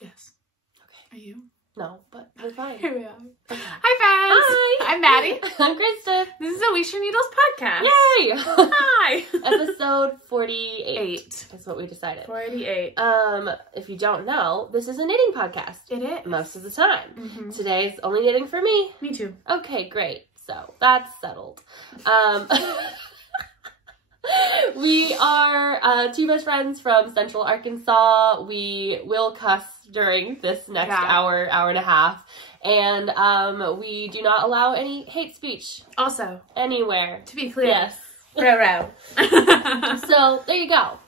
Yes. Okay. Are you? No, but we're fine. Here we are. Okay. Hi, friends. Hi. I'm Maddie. I'm Christen. This is a We Share Needles podcast. Yay! Hi. Episode 48 is what we decided. 48. If you don't know, this is a knitting podcast. It is. Most of the time. Mm-hmm. Today's only knitting for me. Me too. Okay, great. So that's settled. We are two best friends from Central Arkansas. We will cuss during this next hour and a half. And we do not allow any hate speech. Also, anywhere. to be clear. Yes. Row. So there you go.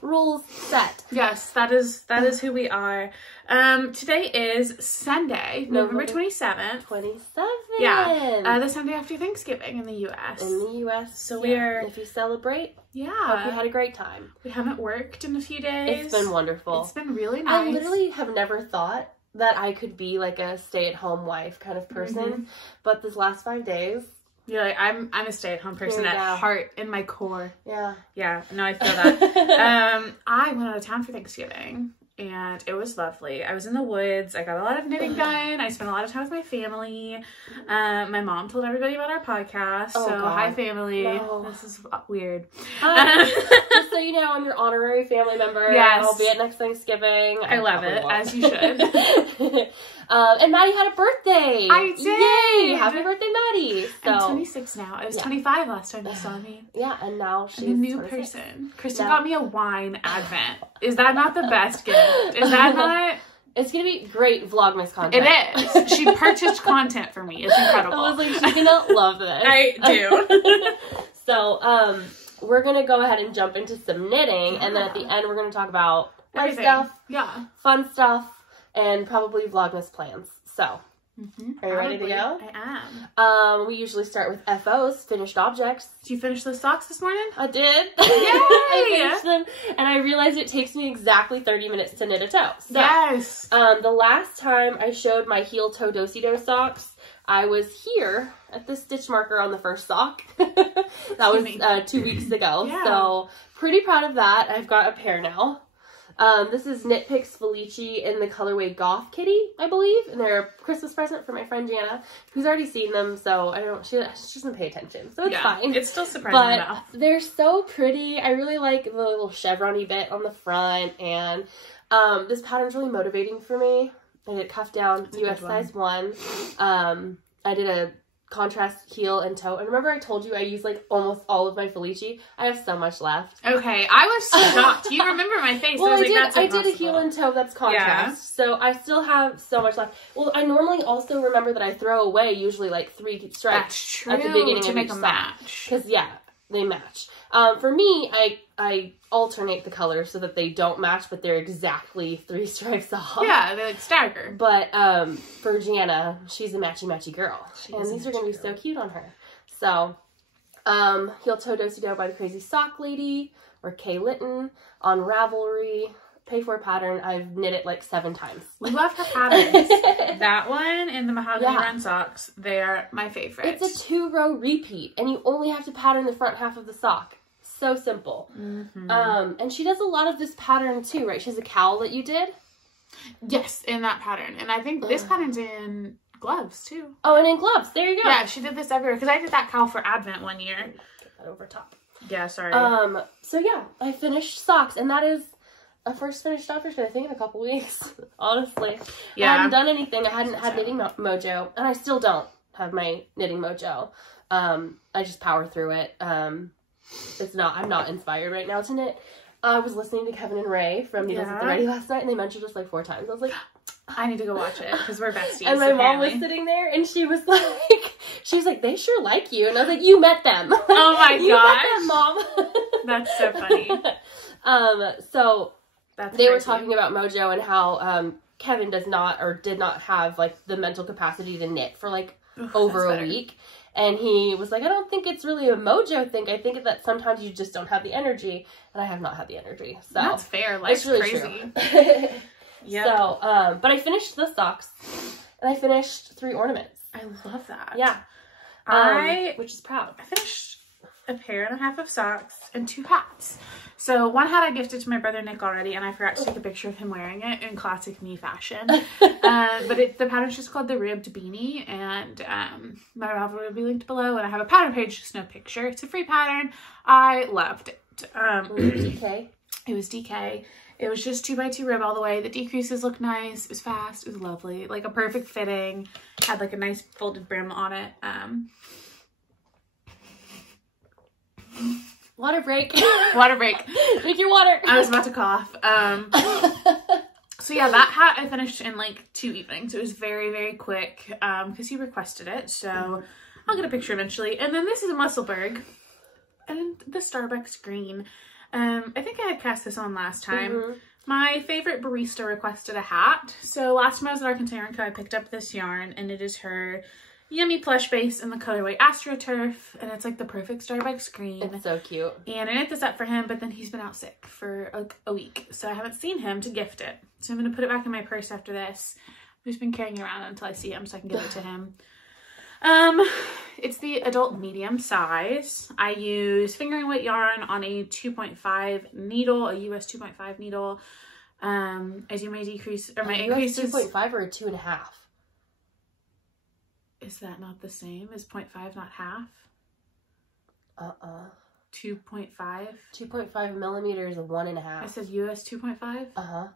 Rules set. Yes, that is who we are. Today is Sunday, November 27th. 27. Yeah. The Sunday after Thanksgiving in the U.S. In the U.S. So yeah. we're... If you celebrate, hope you yeah. had a great time. We haven't worked in a few days. It's been wonderful. It's been really nice. I literally have never thought that I could be like a stay-at-home wife kind of person. Mm-hmm. But this last 5 days... You're like, I'm a stay-at-home person at heart, in my core. Yeah. Yeah, no, I feel that. I went out of town for Thanksgiving, and it was lovely. I was in the woods. I got a lot of knitting done. I spent a lot of time with my family. My mom told everybody about our podcast. Oh, so, God. Hi, family. No. This is weird. Just so you know, I'm your honorary family member. Yes. I'll be at next Thanksgiving. I love it, as you should. And Maddie had a birthday. I did. Yay! Happy birthday, Maddie. So, I'm 26 now. I was 25 last time you saw me. Yeah, and now she's I'm a new 26. person. Christen got me a wine advent. Is that not the best gift? Is that not? It's gonna be great Vlogmas content. It is. She purchased content for me. It's incredible. I was like, she's gonna love this. I do. So, we're gonna go ahead and jump into some knitting, and then at the end we're gonna talk about life Everything. stuff, Yeah. fun stuff, and probably Vlogmas plans. So, are you ready to go? I am. We usually start with FOs, finished objects. Did you finish those socks this morning? I did. Yay! I finished them, and I realized it takes me exactly 30 minutes to knit a toe. So, yes. the last time I showed my heel-toe do-si-do socks, I was here at the stitch marker on the first sock. That was 2 weeks ago. Yeah. So, pretty proud of that. I've got a pair now. This is Knit Picks Felici in the colorway Goth Kitty, I believe. And they're a Christmas present for my friend Jana, who's already seen them, so she doesn't pay attention. So it's fine. It's still surprising But enough. they're so pretty. I really like the little chevron-y bit on the front, and this pattern's really motivating for me. I did cuff down, US size 1. I did a contrast heel and toe, and remember I told you I used like almost all of my Felici? I have so much left. Okay, I was shocked. You remember my face. Well, I did a heel and toe that's contrast, so I still have so much left. Well, I normally also remember that I throw away usually like 3 stripes at the beginning to of make each a sock. match. Because they match. For me, I alternate the colors so that they don't match, but they're exactly 3 stripes off. Yeah, they like stagger. But for Jana, she's a matchy girl, and these are gonna be so cute on her. So, heel toe do-si-do by the Crazy Sock Lady or Kay Litton on Ravelry. Pay for a pattern. I've knit it like 7 times. We love her patterns. That one and the Mahogany Run Socks, they are my favorite. It's a 2-row repeat, and you only have to pattern the front half of the sock. So simple. Mm-hmm. And she does a lot of this pattern too, right? She has a cowl that you did? Yes, in that pattern. And I think this pattern's in gloves too. Oh, and in gloves. There you go. Yeah, she did this everywhere. Because I did that cowl for Advent one year. Get that over top. Yeah, sorry. So yeah, I finished socks, and that is a first finished object, I think, in a couple weeks. Honestly. Yeah. I hadn't done anything. I hadn't had knitting mojo, and I still don't have my knitting mojo. I just power through it. I'm not inspired right now to knit. I was listening to Kevin and Ray from Needles at the Ready last night, and they mentioned us like 4 times. I was like, I need to go watch it because we're besties. And my mom was sitting there, and she was like, they sure like you. And I was like, you met them. Oh my gosh. You met them, Mom. That's so funny. So That's they were crazy. talking about mojo and how Kevin does not or did not have like the mental capacity to knit for like over a week. And he was like, I don't think it's really a mojo thing. I think that sometimes you just don't have the energy. And I have not had the energy. So that's fair. Life's really crazy. True. Yeah. So, but I finished the socks. And I finished 3 ornaments. I love that. Yeah. I which is proud. finished a pair and a half of socks, and 2 hats. So one hat I gifted to my brother Nick already, and I forgot to take a picture of him wearing it in classic me fashion. But the pattern's just called the Ribbed Beanie, and my Ravelry will be linked below, and I have a pattern page, just no picture. It's a free pattern. I loved it. Was it DK? It was DK. It was just 2x2 rib all the way. The decreases looked nice. It was fast. It was lovely. Like a perfect fitting. Had like a nice folded brim on it. Water break. Water break. Drink your water. I was about to cough. So yeah, that hat I finished in like 2 evenings. It was very, very quick because he requested it. So I'll get a picture eventually. And then this is a Musselburgh and the Starbucks green. I think I had cast this on last time. My favorite barista requested a hat. So last time I was at Arkansas Yarn Co, I picked up this yarn, and it is her Yummy Plush base in the colorway Astro Turf, and it's like the perfect Starbucks green. It's so cute. And I knit this up for him, but then he's been out sick for like a week, so I haven't seen him to gift it. So I'm gonna put it back in my purse after this. I've just been carrying it around until I see him so I can give it to him. It's the adult medium size. I use fingering weight yarn on a 2.5 needle, a US 2.5 needle. As you may decrease, or my increase is 2.5 or a 2.5. Is that not the same? Is 0.5 not half? 2.5? 2.5 millimeters is 1.5. I said US 2.5?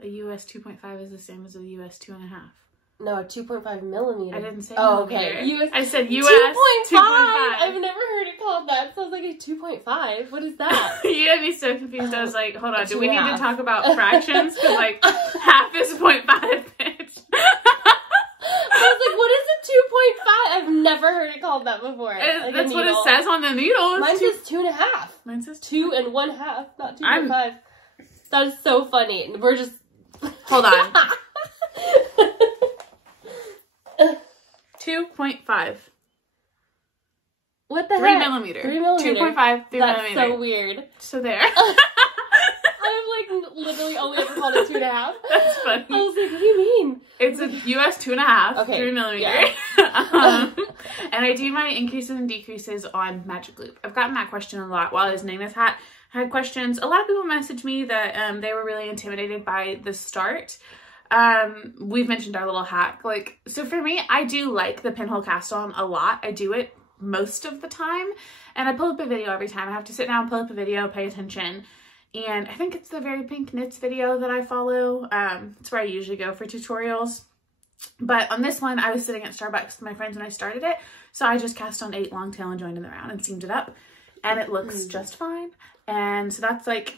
A US 2.5 is the same as a US 2.5. No, a 2.5 millimeter. I didn't say okay. I said US 2.5. I've never heard it called that. It sounds like a 2.5. What is that? You had me so confused. I was like, hold on, do we need to talk about fractions? Because like half is 0.5, bitch. I was like, what is a 2.5? I've never heard it called that before. Like that's what it says on the needle. Mine says 2.5. Mine says 2 1/2, not 2.5. That is so funny. We're just... Hold on. 2.5. What the 3 heck? millimeter. 3 millimeter. 2.5, 3 That's millimeter. so weird. So there. I've like literally only ever called it 2.5. That's funny. I was like, what do you mean? It's a US 2.5, okay. 3 millimeter. Yeah. And I do my increases and decreases on Magic Loop. I've gotten that question a lot while I was knitting this hat. I had questions. A lot of people messaged me that they were really intimidated by the start. We've mentioned our little hack. Like, so for me, I do like the pinhole cast on a lot. I do it most of the time, and I pull up a video every time. I have to sit down, pull up a video, pay attention. And I think it's the Very Pink Knits video that I follow. It's where I usually go for tutorials. But on this one, I was sitting at Starbucks with my friends when I started it. So I just cast on 8 long tail and joined in the round and seamed it up. And it looks just fine. And so that's like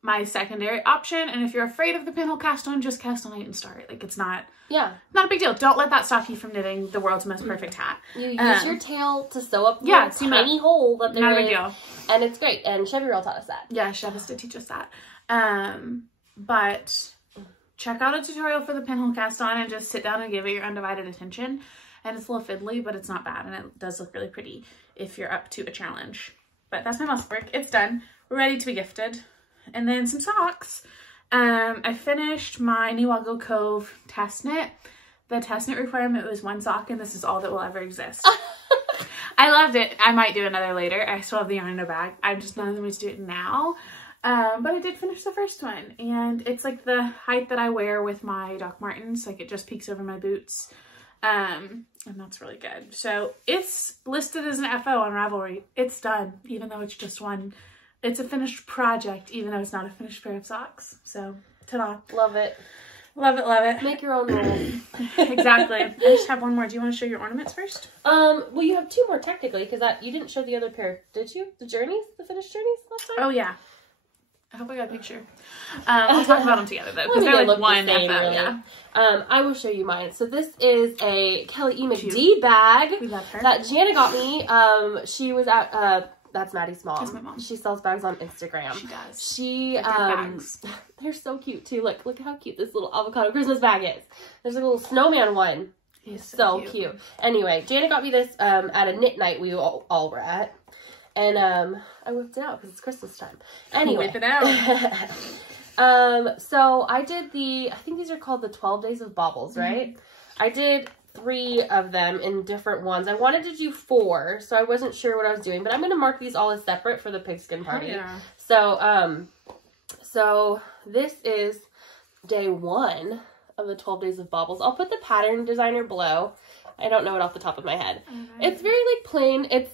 my secondary option. And if you're afraid of the pinhole cast on, just cast on 8 and start. Like, it's not a big deal. Don't let that stop you from knitting the world's most perfect hat. You use your tail to sew up the tiny hole that there is. Not a big deal. And it's great. And Chevy Roll taught us that. Yeah, Chevy did teach us that. But check out a tutorial for the pinhole cast on and just sit down and give it your undivided attention. And it's a little fiddly, but it's not bad. And it does look really pretty if you're up to a challenge. But that's my Musselburgh. It's done. We're ready to be gifted. And then some socks. I finished my Newago Cove test knit. The test knit requirement was 1 sock, and this is all that will ever exist. I loved it. I might do another later. I still have the yarn in a bag. I'm just not in the mood to do it now. But I did finish the first one, and it's like the height that I wear with my Doc Martens. Like, it just peeks over my boots. And that's really good. So it's listed as an FO on Ravelry. It's done, even though it's just one. It's a finished project, even though it's not a finished pair of socks. So, ta-da. Love it. Love it, love it. Make your own rules. Exactly. I just have one more. Do you want to show your ornaments first? Well, you have 2 more technically, because you didn't show the other pair, did you? The journeys? The finished journeys last time? Oh, yeah. I hope I got a picture. We'll talk about them together, though, because they're like one same, FO, really. yeah. I will show you mine. So this is a Kelly E. McD bag. We love her. That Jana got me. She was at... that's Maddie's mom. That's my mom. She sells bags on Instagram. She does. She, bags. They're so cute too. Look how cute this little avocado Christmas bag is. There's a little snowman one. He's so cute. Anyway, Jana got me this, at a knit night we all were at. And, I whipped it out because it's Christmas time. Anyway. Whip it out. So I did I think these are called the 12 Days of Baubles, right? I did 3 of them in different ones. I wanted to do 4, so I wasn't sure what I was doing, but I'm going to mark these all as separate for the pigskin party. Oh, yeah. So, so this is day 1 of the 12 Days of Baubles. I'll put the pattern designer below. I don't know it off the top of my head. Okay. It's very, like, plain. It's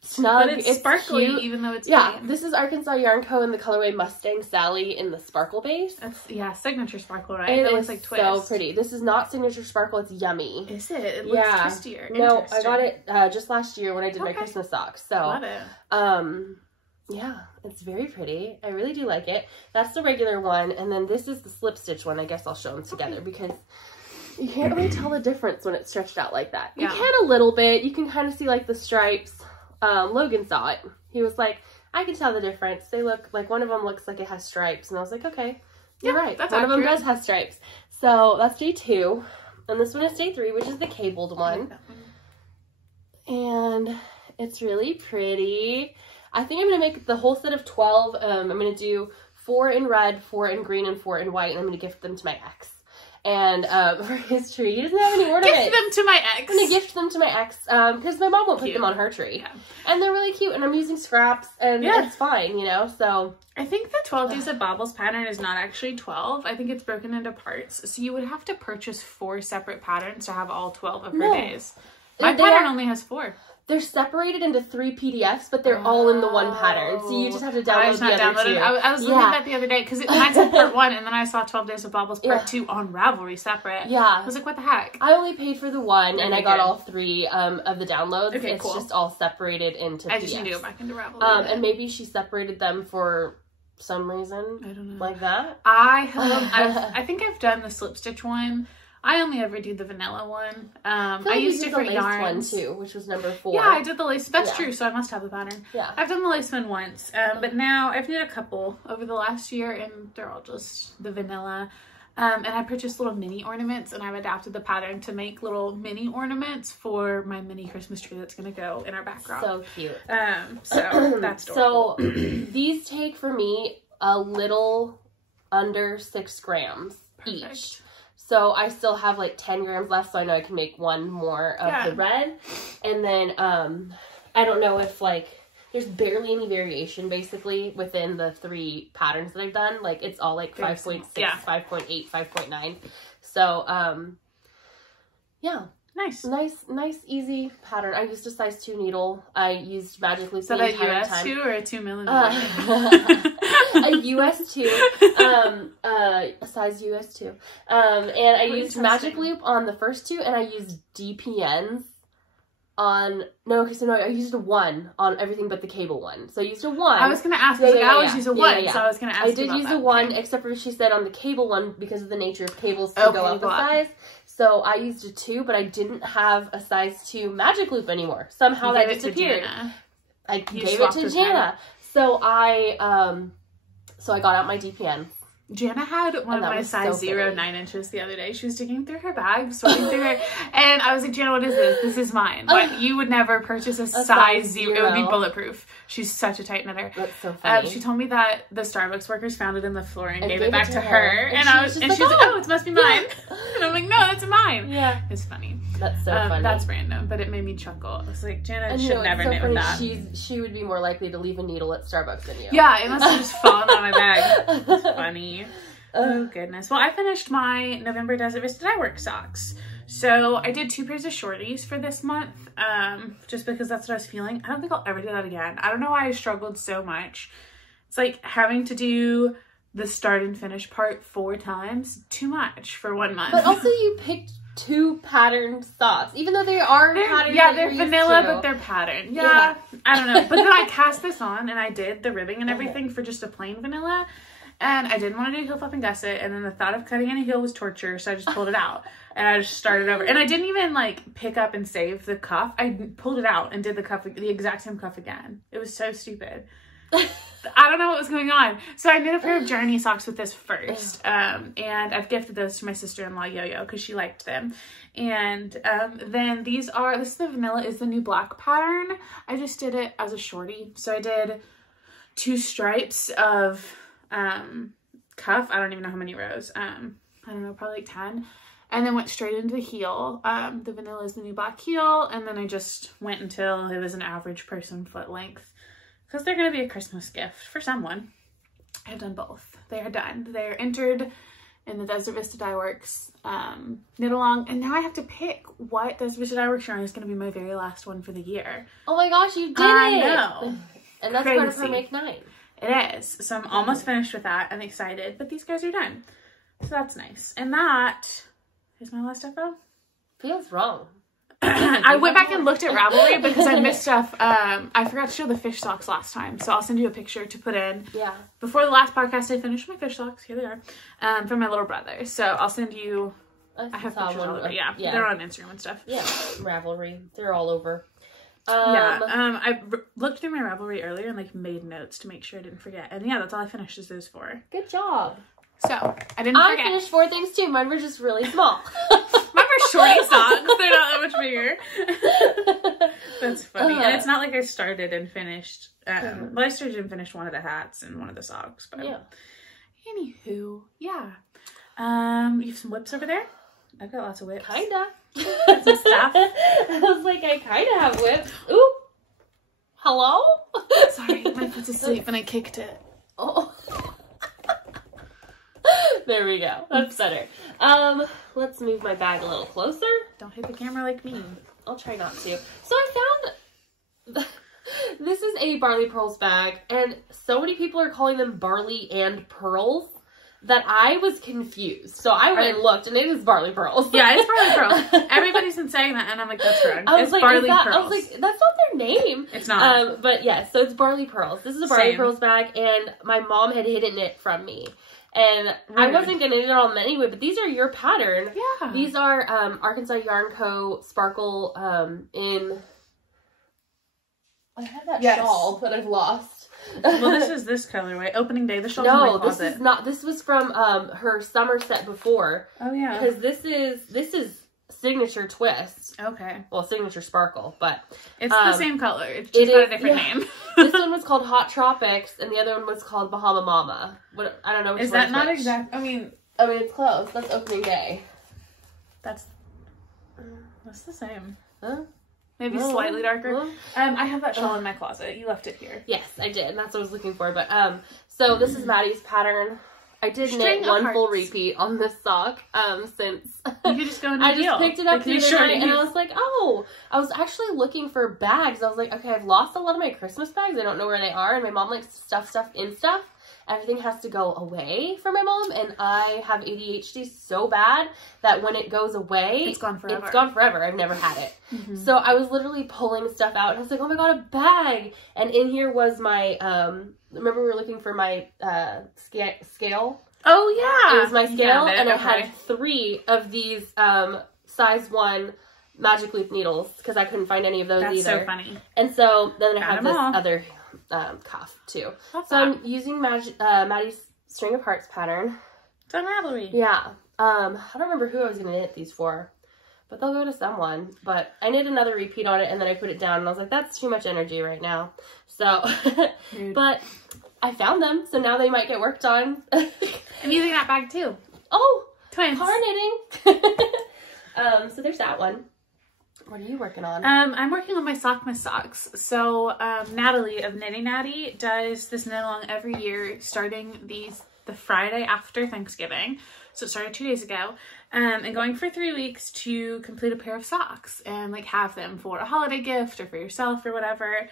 snug. But it's sparkly, cute. Even though it's yeah. plain. This is Arkansas Yarn Co. in the colorway Mustang Sally in the sparkle base. That's, yeah, signature sparkle, right? It looks like twist. So pretty. This is not signature sparkle. It's yummy. Is it? It looks twistier. No, I got it just last year when I did my Christmas socks. So, love it. Yeah, it's very pretty. I really do like it. That's the regular one, and then this is the slip stitch one. I guess I'll show them together because you can't really tell the difference when it's stretched out like that. You can a little bit. You can kind of see like the stripes. Logan saw it. He was like, I can tell the difference. They look like one of them looks like it has stripes, and I was like, okay, you're right. That's one accurate. Of them does have stripes. So that's day 2, and this one is day 3, which is the cabled one, and it's really pretty. I think I'm gonna make the whole set of 12. I'm gonna do 4 in red, 4 in green, and 4 in white, and I'm gonna gift them to my ex. And for his tree, he doesn't have any ornaments. Gift them to my ex. I'm gonna gift them to my ex because my mom won't put them on her tree. Yeah. And they're really cute, and I'm using scraps, and it's fine, you know. So I think the 12 Days of Baubles pattern is not actually 12. I think it's broken into parts, so you would have to purchase 4 separate patterns to have all 12 of her days. My pattern only has 4. They're separated into 3 PDFs, but they're all in the one pattern. So you just have to download the other 2. I was looking at that the other day because mine said part 1, and then I saw 12 Days of Baubles part 2 on Ravelry separate. Yeah. I was like, what the heck? I only paid for the 1, and I got all 3 of the downloads. Okay, it's just all separated into PDFs. I just need to go back into Ravelry. And maybe she separated them for some reason. I don't know. Like that. I think I've done the slip stitch one. I only ever do the vanilla one. I used different yarns. One too, which was number 4. Yeah, I did the lace. That's true, so I must have the pattern. Yeah. I've done the lace one once, but now I've knit a couple over the last year, and they're all just the vanilla. And I purchased little mini ornaments, and I've adapted the pattern to make little mini ornaments for my mini Christmas tree that's going to go in our background. So cute. So that's adorable. So these take for me a little under 6 grams each. So I still have like 10 grams left, so I know I can make 1 more of the red. And then I don't know if like there's barely any variation basically within the 3 patterns that I've done. Like it's all like 5.6, 5.8, 5.9. So yeah. Nice, easy pattern. I used a size 2 needle. I used magic loops the entire time. Is that a US 2 or a 2 millimeter? A US 2, a size US 2. And I used magic loop on the first 2, and I used DPNs on, I used a 1 on everything but the cable one. So I used a 1. I was going to ask, I always use a 1, so I was going to ask I did use a 1, except for she said on the cable one, because of the nature of cables to go up a size. So I used a 2, but I didn't have a size 2 magic loop anymore. Somehow that disappeared. I gave it to Jana. So I got out my DPN. Jana had one of my size 0 9 inches the other day. She was digging through her bag, sorting through her, and I was like, Jana, what is this? This is mine. But you would never purchase a size 0. It would be bulletproof. She's such a tight knitter. That's so funny. She told me that the Starbucks workers found it in the floor and gave it back to her. And she was like, oh, it must be mine. And I'm like, no, that's mine. Yeah. It's funny. That's so funny. That's random, but it made me chuckle. I was like, Jana should never knit with that. She would be more likely to leave a needle at Starbucks than you. Yeah, it must have just fallen out of my bag. It's funny. Oh, goodness. Well, I finished my November Desert Vista Dye Work socks. So I did 2 pairs of shorties for this month, just because that's what I was feeling. I don't think I'll ever do that again. I don't know why I struggled so much. It's like having to do the start and finish part 4 times. Too much for 1 month. But also you picked 2 patterned socks, even though they are patterned. Yeah, they're vanilla, but they're patterned. Yeah, I don't know. But then I cast this on, and I did the ribbing and everything for just a plain vanilla. And I didn't want to do heel flip and gusset, and then the thought of cutting any heel was torture, so I just pulled it out. And I just started over. And I didn't even, like, pick up and save the cuff. I pulled it out and did the exact same cuff again. It was so stupid. I don't know what was going on. So I knit a pair of Journey socks with this first. And I've gifted those to my sister-in-law, Yo-Yo, because she liked them. And then this is the vanilla, is the new black pattern. I just did it as a shorty. So I did 2 stripes of cuff. I don't even know how many rows. I don't know, probably like 10. and then went straight into the heel. The vanilla is the new black heel, and then I just went until it was an average person foot length, because they're going to be a Christmas gift for someone. I've done both. They are done. They're entered in the Desert Vista Dye Works knit along, and now I have to pick what Desert Vista Dye Works yarn is going to be my very last one for the year. Oh my gosh, you did I it! know. And that's Crazy. part of her Make 9. It is. So I'm almost finished with that. I'm excited, but these guys are done. So that's nice. And that is my last FO. Feels wrong. I went back and looked at Ravelry because I missed stuff. I forgot to show the fish socks last time, so I'll send you a picture to put in. Yeah. Before the last podcast, I finished my fish socks. Here they are. For my little brother. So I'll send you. I have pictures all over. Yeah, they're on Instagram and stuff. Yeah, Ravelry. They're all over. I looked through my Ravelry earlier and like made notes to make sure I didn't forget. And yeah, that's all I finished is those 4. Good job. So I didn't forget. I finished 4 things too. Mine were just really small. Mine were shorty socks. They're not that much bigger. That's funny. And it's not like I started and finished. Well, I started and finished one of the hats and one of the socks. But yeah. Anywho, yeah. You have some whips over there? I've got lots of whips. Kinda. Some stuff. I was like, I kinda have whips. Ooh. Hello? Sorry, my foot's asleep and I kicked it. Oh. There we go. That's better. Let's move my bag a little closer. Don't hit the camera like me. I'll try not to. So I found this is a Barley Pearls bag, and so many people are calling them Barley and Pearls that I was confused. So I went and looked, and it is Barley Pearls. Yeah, it's Barley Pearls. Everybody's been saying that, and I'm like, that's wrong. It's like, Barley Pearls. I was like, that's not their name. It's not. But yeah, so it's Barley Pearls. This is a Barley Pearls bag, and my mom had hidden it from me. And I wasn't going to knit it on them anyway, but these are your pattern. Yeah. These are Arkansas Yarn Co. Sparkle in... I had that shawl that I've lost. Well, this is this colorway. Opening day. The shawl's in my closet. This is not. This was from her summer set before. Oh, yeah. Because this is Signature Twist. Okay. Well, Signature Sparkle, but... It's the same color. It's just got a different name. This one was called Hot Tropics, and the other one was called Bahama Mama. I don't know which one. Is that not exact? I mean, it's close. That's opening day. That's the same. Huh? Maybe slightly darker. I have that shawl in my closet. You left it here. Yes, I did. And that's what I was looking for. But so this is Maddie's pattern. I did String knit one full repeat on this sock since you could just go and I just picked it up the other night, and I was like, oh, I was actually looking for bags. I was like, okay, I've lost a lot of my Christmas bags. I don't know where they are, and my mom likes to stuff stuff in stuff. Everything has to go away for my mom, and I have ADHD so bad that when it goes away, it's gone forever. It's gone forever. I've never had it. So I was literally pulling stuff out, and I was like, oh my god, a bag! And in here was my, remember we were looking for my scale? Oh yeah! It was my scale, and I had 3 of these size 1 Magic Loop needles, because I couldn't find any of those either. That's so funny. And so then I have this other cuff too. So I'm using Maddie's String of Hearts pattern. It's on Ravelry. Yeah. I don't remember who I was going to knit these for, but they'll go to someone. But I knit another repeat on it, and then I put it down, and I was like, that's too much energy right now. So, but I found them, so now they might get worked on. I'm using that bag too. Oh, twins. Car knitting. So there's that one. What are you working on? I'm working on my Sockmas socks. So Natalie of Knitting Natty does this knit along every year, starting the Friday after Thanksgiving. So it started 2 days ago, and going for 3 weeks to complete a pair of socks and like have them for a holiday gift or for yourself or whatever.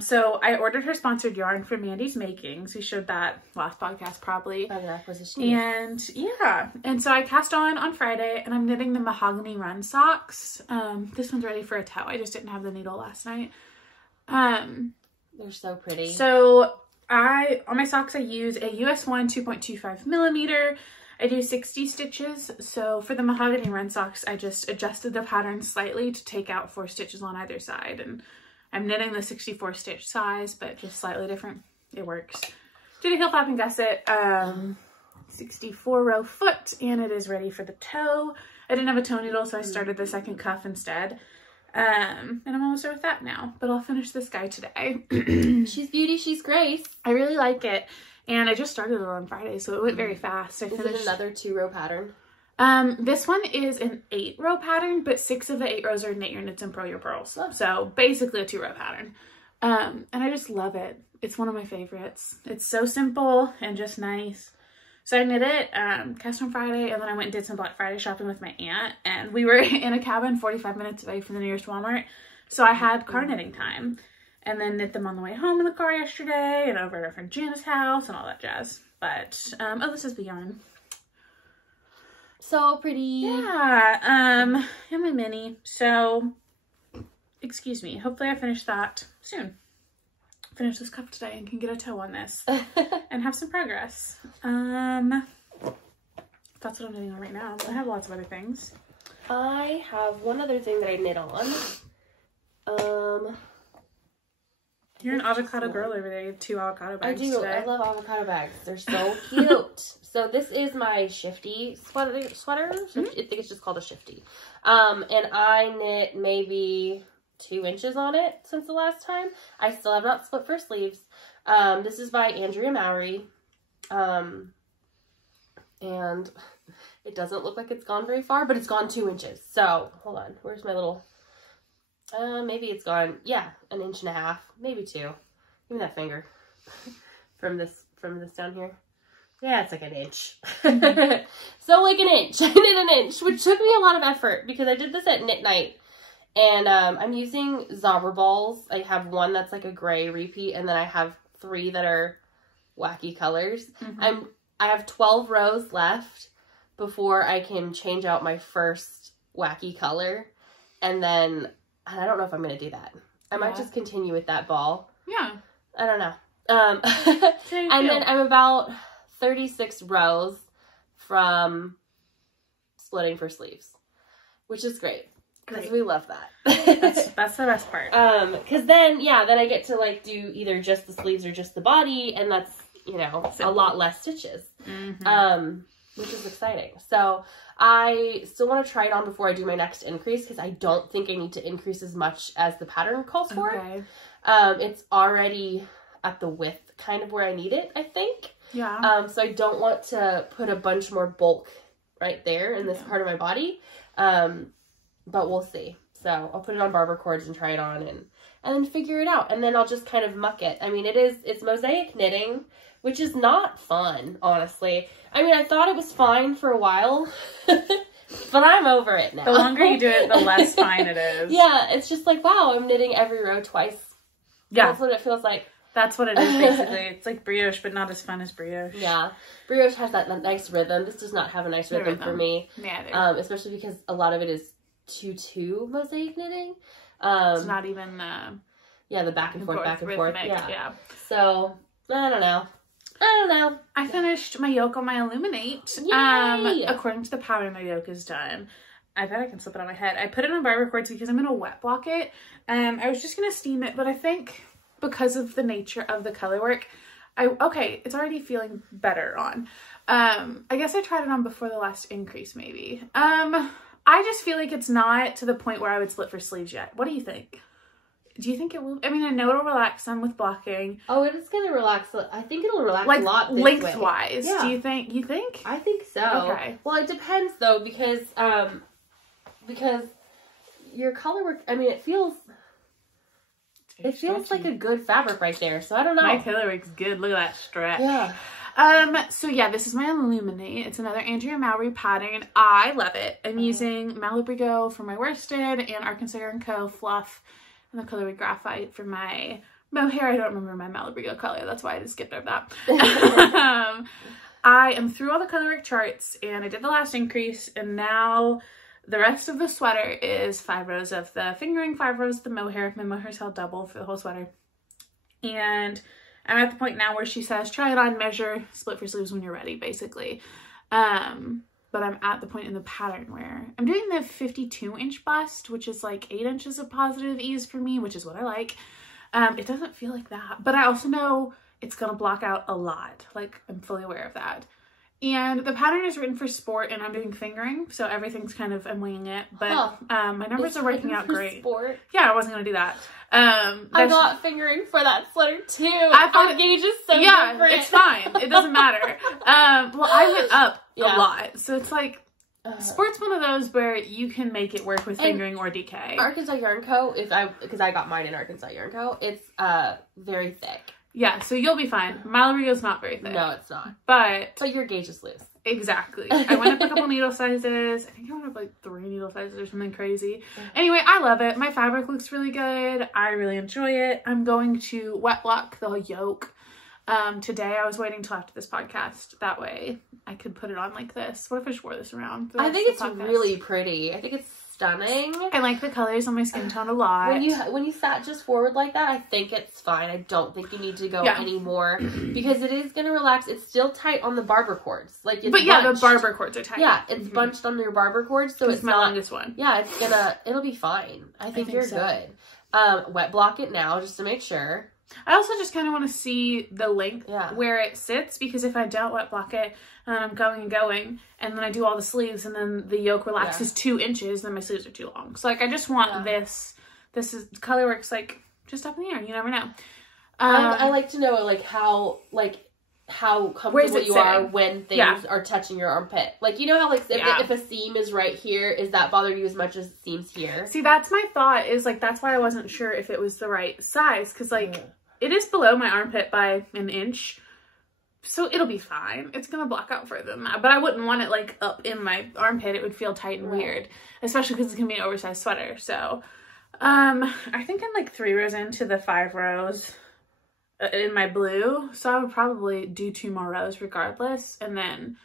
So I ordered her sponsored yarn from Mandy's Makings. We showed that last podcast probably. Acquisition. And yeah, and so I cast on Friday, and I'm knitting the Mahogany Run Socks. This one's ready for a toe. I just didn't have the needle last night. They're so pretty. So on my socks, I use a US 1 2.25 millimeter. I do 60 stitches. So for the Mahogany Run Socks, I just adjusted the pattern slightly to take out 4 stitches on either side, and I'm knitting the 64 stitch size, but just slightly different. It works. Did a heel flap and gusset, 64 row foot, and it is ready for the toe. I didn't have a toe needle, so I started the second cuff instead. And I'm almost done with that now, but I'll finish this guy today. She's beauty, she's grace. I really like it. And I just started it on Friday, so it went very fast. Is it another 2-row pattern? This one is an 8-row pattern, but 6 of the 8 rows are knit your knits and purl your pearls. So basically a 2-row pattern. And I just love it. It's one of my favorites. It's so simple and just nice. So I knit it, cast on Friday, and then I went and did some Black Friday shopping with my aunt, and we were in a cabin 45 minutes away from the nearest Walmart. So I had car knitting time, and then knit them on the way home in the car yesterday, and over at our friend Jana's house, and all that jazz. But, oh, this is the yarn. So pretty. Yeah, and my mini. So, excuse me, hopefully I finish that soon. Finish this cup today and can get a toe on this and have some progress. That's what I'm knitting on right now. I have lots of other things. I have one other thing that I knit on. You're an avocado girl over there. You have 2 avocado bags. I do. Today. I love avocado bags. They're so cute. So this is my Shifty sweater. I think it's just called a Shifty. And I knit maybe 2 inches on it since the last time. I still have not split for sleeves. This is by Andrea Mowry. And it doesn't look like it's gone very far, but it's gone 2 inches. So hold on, where's my little, maybe it's gone, yeah, 1.5 inches, maybe 2. Give me that finger from this down here. Yeah, it's like 1 inch. So like 1 inch. I knit 1 inch, which took me a lot of effort because I did this at knit night. And I'm using Zobber balls. I have one that's like a gray repeat, and then I have 3 that are wacky colors. I have 12 rows left before I can change out my first wacky color. And then I don't know if I'm going to do that. I might just continue with that ball. Yeah. I don't know. And then I'm about 36 rows from splitting for sleeves, which is great. Because we love that. that's the best part. Because then I get to like do either just the sleeves or just the body, and that's, you know, simple. A lot less stitches. Which is exciting. So I still want to try it on before I do my next increase, because I don't think I need to increase as much as the pattern calls for. Okay. It's already at the width kind of where I need it, I think. Yeah. So I don't want to put a bunch more bulk right there in this part of my body. But we'll see. So I'll put it on barber cords and try it on and then figure it out. And then I'll just kind of muck it. I mean, it's mosaic knitting, which is not fun, honestly. I mean, I thought it was fine for a while, but I'm over it now. The longer you do it, the less fine it is. Yeah, it's just like, wow, I'm knitting every row twice. Yeah. That's what it feels like. That's what it is, basically. It's like brioche, but not as fun as brioche. Yeah. Brioche has that nice rhythm. This does not have a nice rhythm for me. Yeah, especially because a lot of it is 2-2 mosaic knitting. It's not even yeah, the back and forth. Rhythmic, yeah. So I don't know. I finished my yoke on my Illuminate. Yay! According to the pattern, the yoke is done. I bet I can slip it on my head. I put it on barber cords because I'm gonna wet block it. I was just gonna steam it, but I think because of the nature of the color work, it's already feeling better on. I guess I tried it on before the last increase, maybe. I just feel like it's not to the point where I would split for sleeves yet. What do you think? Do you think it will? I mean, I know it'll relax some with blocking. Oh, it is going to relax. I think it'll relax like, a lot this lengthwise. Yeah. Do you think? You think? I think so. Okay. Well, it depends though, because your color work, I mean, it feels like a good fabric right there. So I don't know. My color work's good. Look at that stretch. Yeah. So yeah, this is my Illuminate. It's another Andrea Mowry pattern. I love it. I'm using Malabrigo for my worsted and Arkansas & Co. fluff and the color Graphite for my mohair. I don't remember my Malabrigo color. That's why I just skipped over that. I am through all the colorwork charts and I did the last increase, and now the rest of the sweater is 5 rows of the fingering, 5 rows of the mohair. My mohair's held double for the whole sweater. And I'm at the point now where she says, try it on, measure, split for sleeves when you're ready, basically. But I'm at the point in the pattern where I'm doing the 52-inch bust, which is like 8 inches of positive ease for me, which is what I like. It doesn't feel like that, but I also know it's going to block out a lot. Like, I'm fully aware of that. And the pattern is written for sport, and I'm doing fingering, so everything's kind of, I'm winging it. But my numbers are working out great. Sport. Yeah, I wasn't going to do that. I got fingering for that sweater too. I thought our gauge is so different. It's fine. It doesn't matter. Well, I went up a lot, so it's like Sport's one of those where you can make it work with fingering or DK. Arkansas Yarn Co., because I got mine in Arkansas Yarn Co., it's very thick. Yeah, so you'll be fine. Malabario's not very thick. No, it's not. But your gauge is loose. Exactly. I went up a couple needle sizes. I think I went up like 3 needle sizes or something crazy. Anyway, I love it. My fabric looks really good. I really enjoy it. I'm going to wet block the yoke today. I was waiting till after this podcast. That way I could put it on like this. What if I just wore this around? I think it's really pretty. I think it's stunning. I like the colors on my skin tone a lot. When you sat just forward like that, I think it's fine. I don't think you need to go any more because it is going to relax. It's still tight on the barber cords. Like, it's bunched. The barber cords are tight. Yeah, it's bunched on your barber cords, so it's my longest one. Yeah, it'll be fine. I think you're good. Wet block it now just to make sure. I also just kind of want to see the length where it sits, because if I don't wet block it and I'm going and then I do all the sleeves and then the yoke relaxes 2 inches, then my sleeves are too long. So like I just want this is color works like just up in the air. You never know. I like to know like how comfortable you are when things are touching your armpit. Like, you know how like if a seam is right here, is that bother you as much as it seems here? See, that's my thought, is like that's why I wasn't sure if it was the right size, because like it is below my armpit by 1 inch, so it'll be fine. It's gonna block out further than that, but I wouldn't want it like up in my armpit. It would feel tight and weird, especially because it's gonna be an oversized sweater. So I think I'm like 3 rows into the 5 rows in my blue, so I would probably do 2 more rows regardless, and then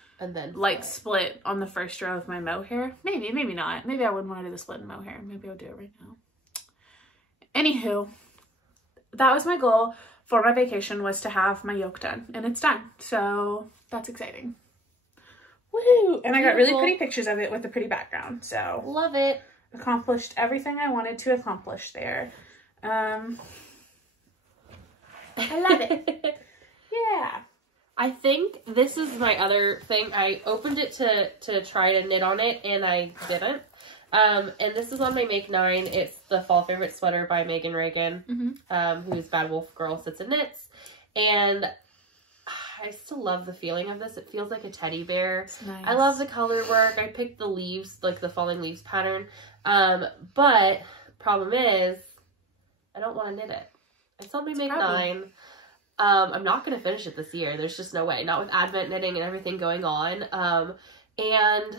like split on the first row of my mohair. Maybe not. Maybe I wouldn't want to do the split in mohair. Maybe I'll do it right now. Anywho, that was my goal for my vacation, was to have my yoke done, and it's done. So that's exciting. Woo! And I got really pretty pictures of it with a pretty background. So love it. Accomplished everything I wanted to accomplish there. I love it. Yeah. I think this is my other thing. I opened it to try to knit on it, and I didn't. And this is on my Make 9. It's the Fall Favorite Sweater by Megan Reagan, who's Bad Wolf Girl Sits and Knits. And I still love the feeling of this. It feels like a teddy bear. It's nice. I love the color work. I picked the leaves, like the falling leaves pattern. But problem is, I don't want to knit it. It's on my Make 9. I'm not going to finish it this year. There's just no way. Not with Advent knitting and everything going on. And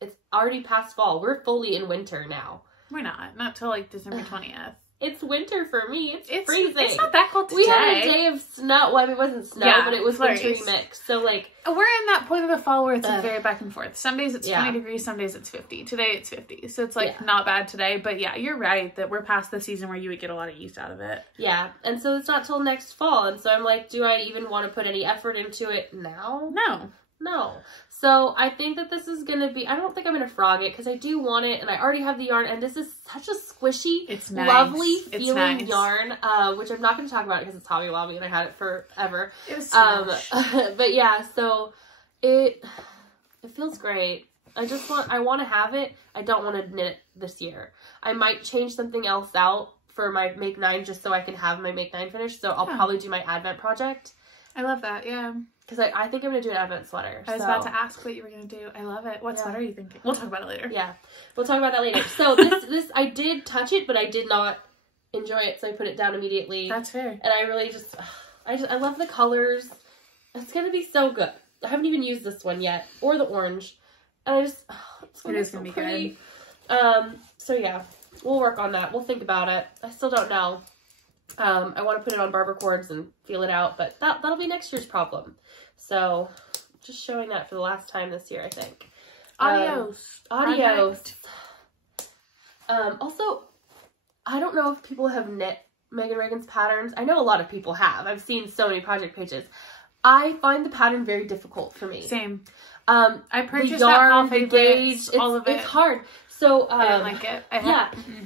it's already past fall. We're fully in winter now. We're not. Not till like December 20th. It's winter for me. It's freezing. It's not that cold today. We had a day of snow. Well, I mean, it wasn't snow, but it was wintry mix. So, like, we're in that point of the fall where it's very back and forth. Some days it's 20 degrees, some days it's 50. Today it's 50. So it's like not bad today. But yeah, you're right that we're past the season where you would get a lot of use out of it. Yeah. And so it's not till next fall. And so I'm like, do I even want to put any effort into it now? No. So I think that this is going to be, I don't think I'm going to frog it because I do want it and I already have the yarn, and this is such a squishy, lovely feeling yarn, which I'm not going to talk about it because it's Hobby Lobby and I had it forever. It was so but yeah, so it feels great. I want to have it. I don't want to knit it this year. I might change something else out for my Make 9 just so I can have my Make 9 finished. So I'll probably do my Advent project. I love that, yeah. Because I think I'm going to do an Advent sweater. I was about to ask what you were going to do. I love it. What sweater are you thinking? We'll talk about it later. Yeah. We'll talk about that later. So this I did touch it, but I did not enjoy it, so I put it down immediately. That's fair. And I really I love the colors. It's going to be so good. I haven't even used this one yet, or the orange. And it's going to be pretty. So yeah, we'll work on that. We'll think about it. I still don't know. I want to put it on barber cords and feel it out, but that'll be next year's problem. So, just showing that for the last time this year, I think. Adios. Also, I don't know if people have knit Megan Reagan's patterns. I know a lot of people have. I've seen so many project pages. I find the pattern very difficult for me. Same. I purchased the yarn, that Fall the gauge, all of it. It's hard. So, I don't like it.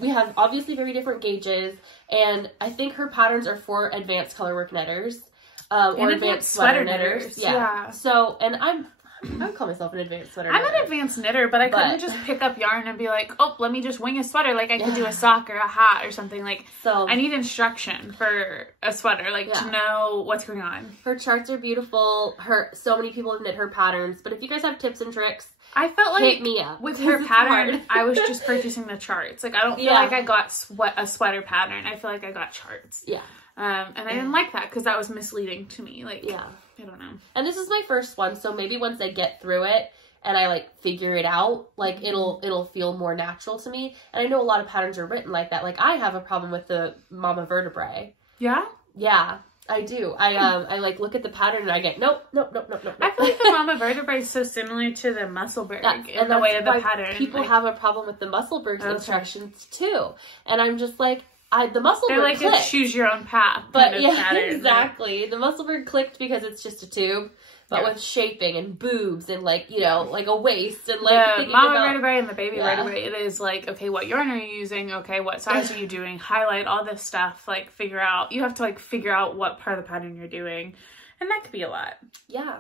We have obviously very different gauges, and I think her patterns are for advanced colorwork knitters, or advanced sweater knitters. Yeah. So, and I would call myself an advanced sweater I'm knitter. an advanced knitter, but I couldn't just pick up yarn and be like, oh, let me just wing a sweater. Like I could do a sock or a hat or something. Like, so I need instruction for a sweater, like to know what's going on. Her charts are beautiful. So many people have knit her patterns, but if you guys have tips and tricks, I felt like hit me up. With her pattern, I was just purchasing the charts. Like I don't feel like I got a sweater pattern. I feel like I got charts. Yeah. And I didn't like that because that was misleading to me. Like, I don't know. And this is my first one, so maybe once I get through it and I like figure it out, like it'll feel more natural to me. And I know a lot of patterns are written like that. Like I have a problem with the mama vertebrae. Yeah? Yeah, I do. I like look at the pattern and I get nope. I feel like the mama vertebrae is so similar to the Musselburgh in the way of the pattern. People have a problem with the Musselburgh's instructions too. And I'm just like, the Musselburgh like clicked. Choose your own path. But exactly. The Musselburgh clicked because it's just a tube, but with shaping and boobs and like, you know, like a waist and like the mama vertebrae and the baby vertebrae. It is like, okay, what yarn are you using? Okay, what size are you doing? Highlight all this stuff. Like figure out. You have to like figure out what part of the pattern you're doing, and that could be a lot. Yeah.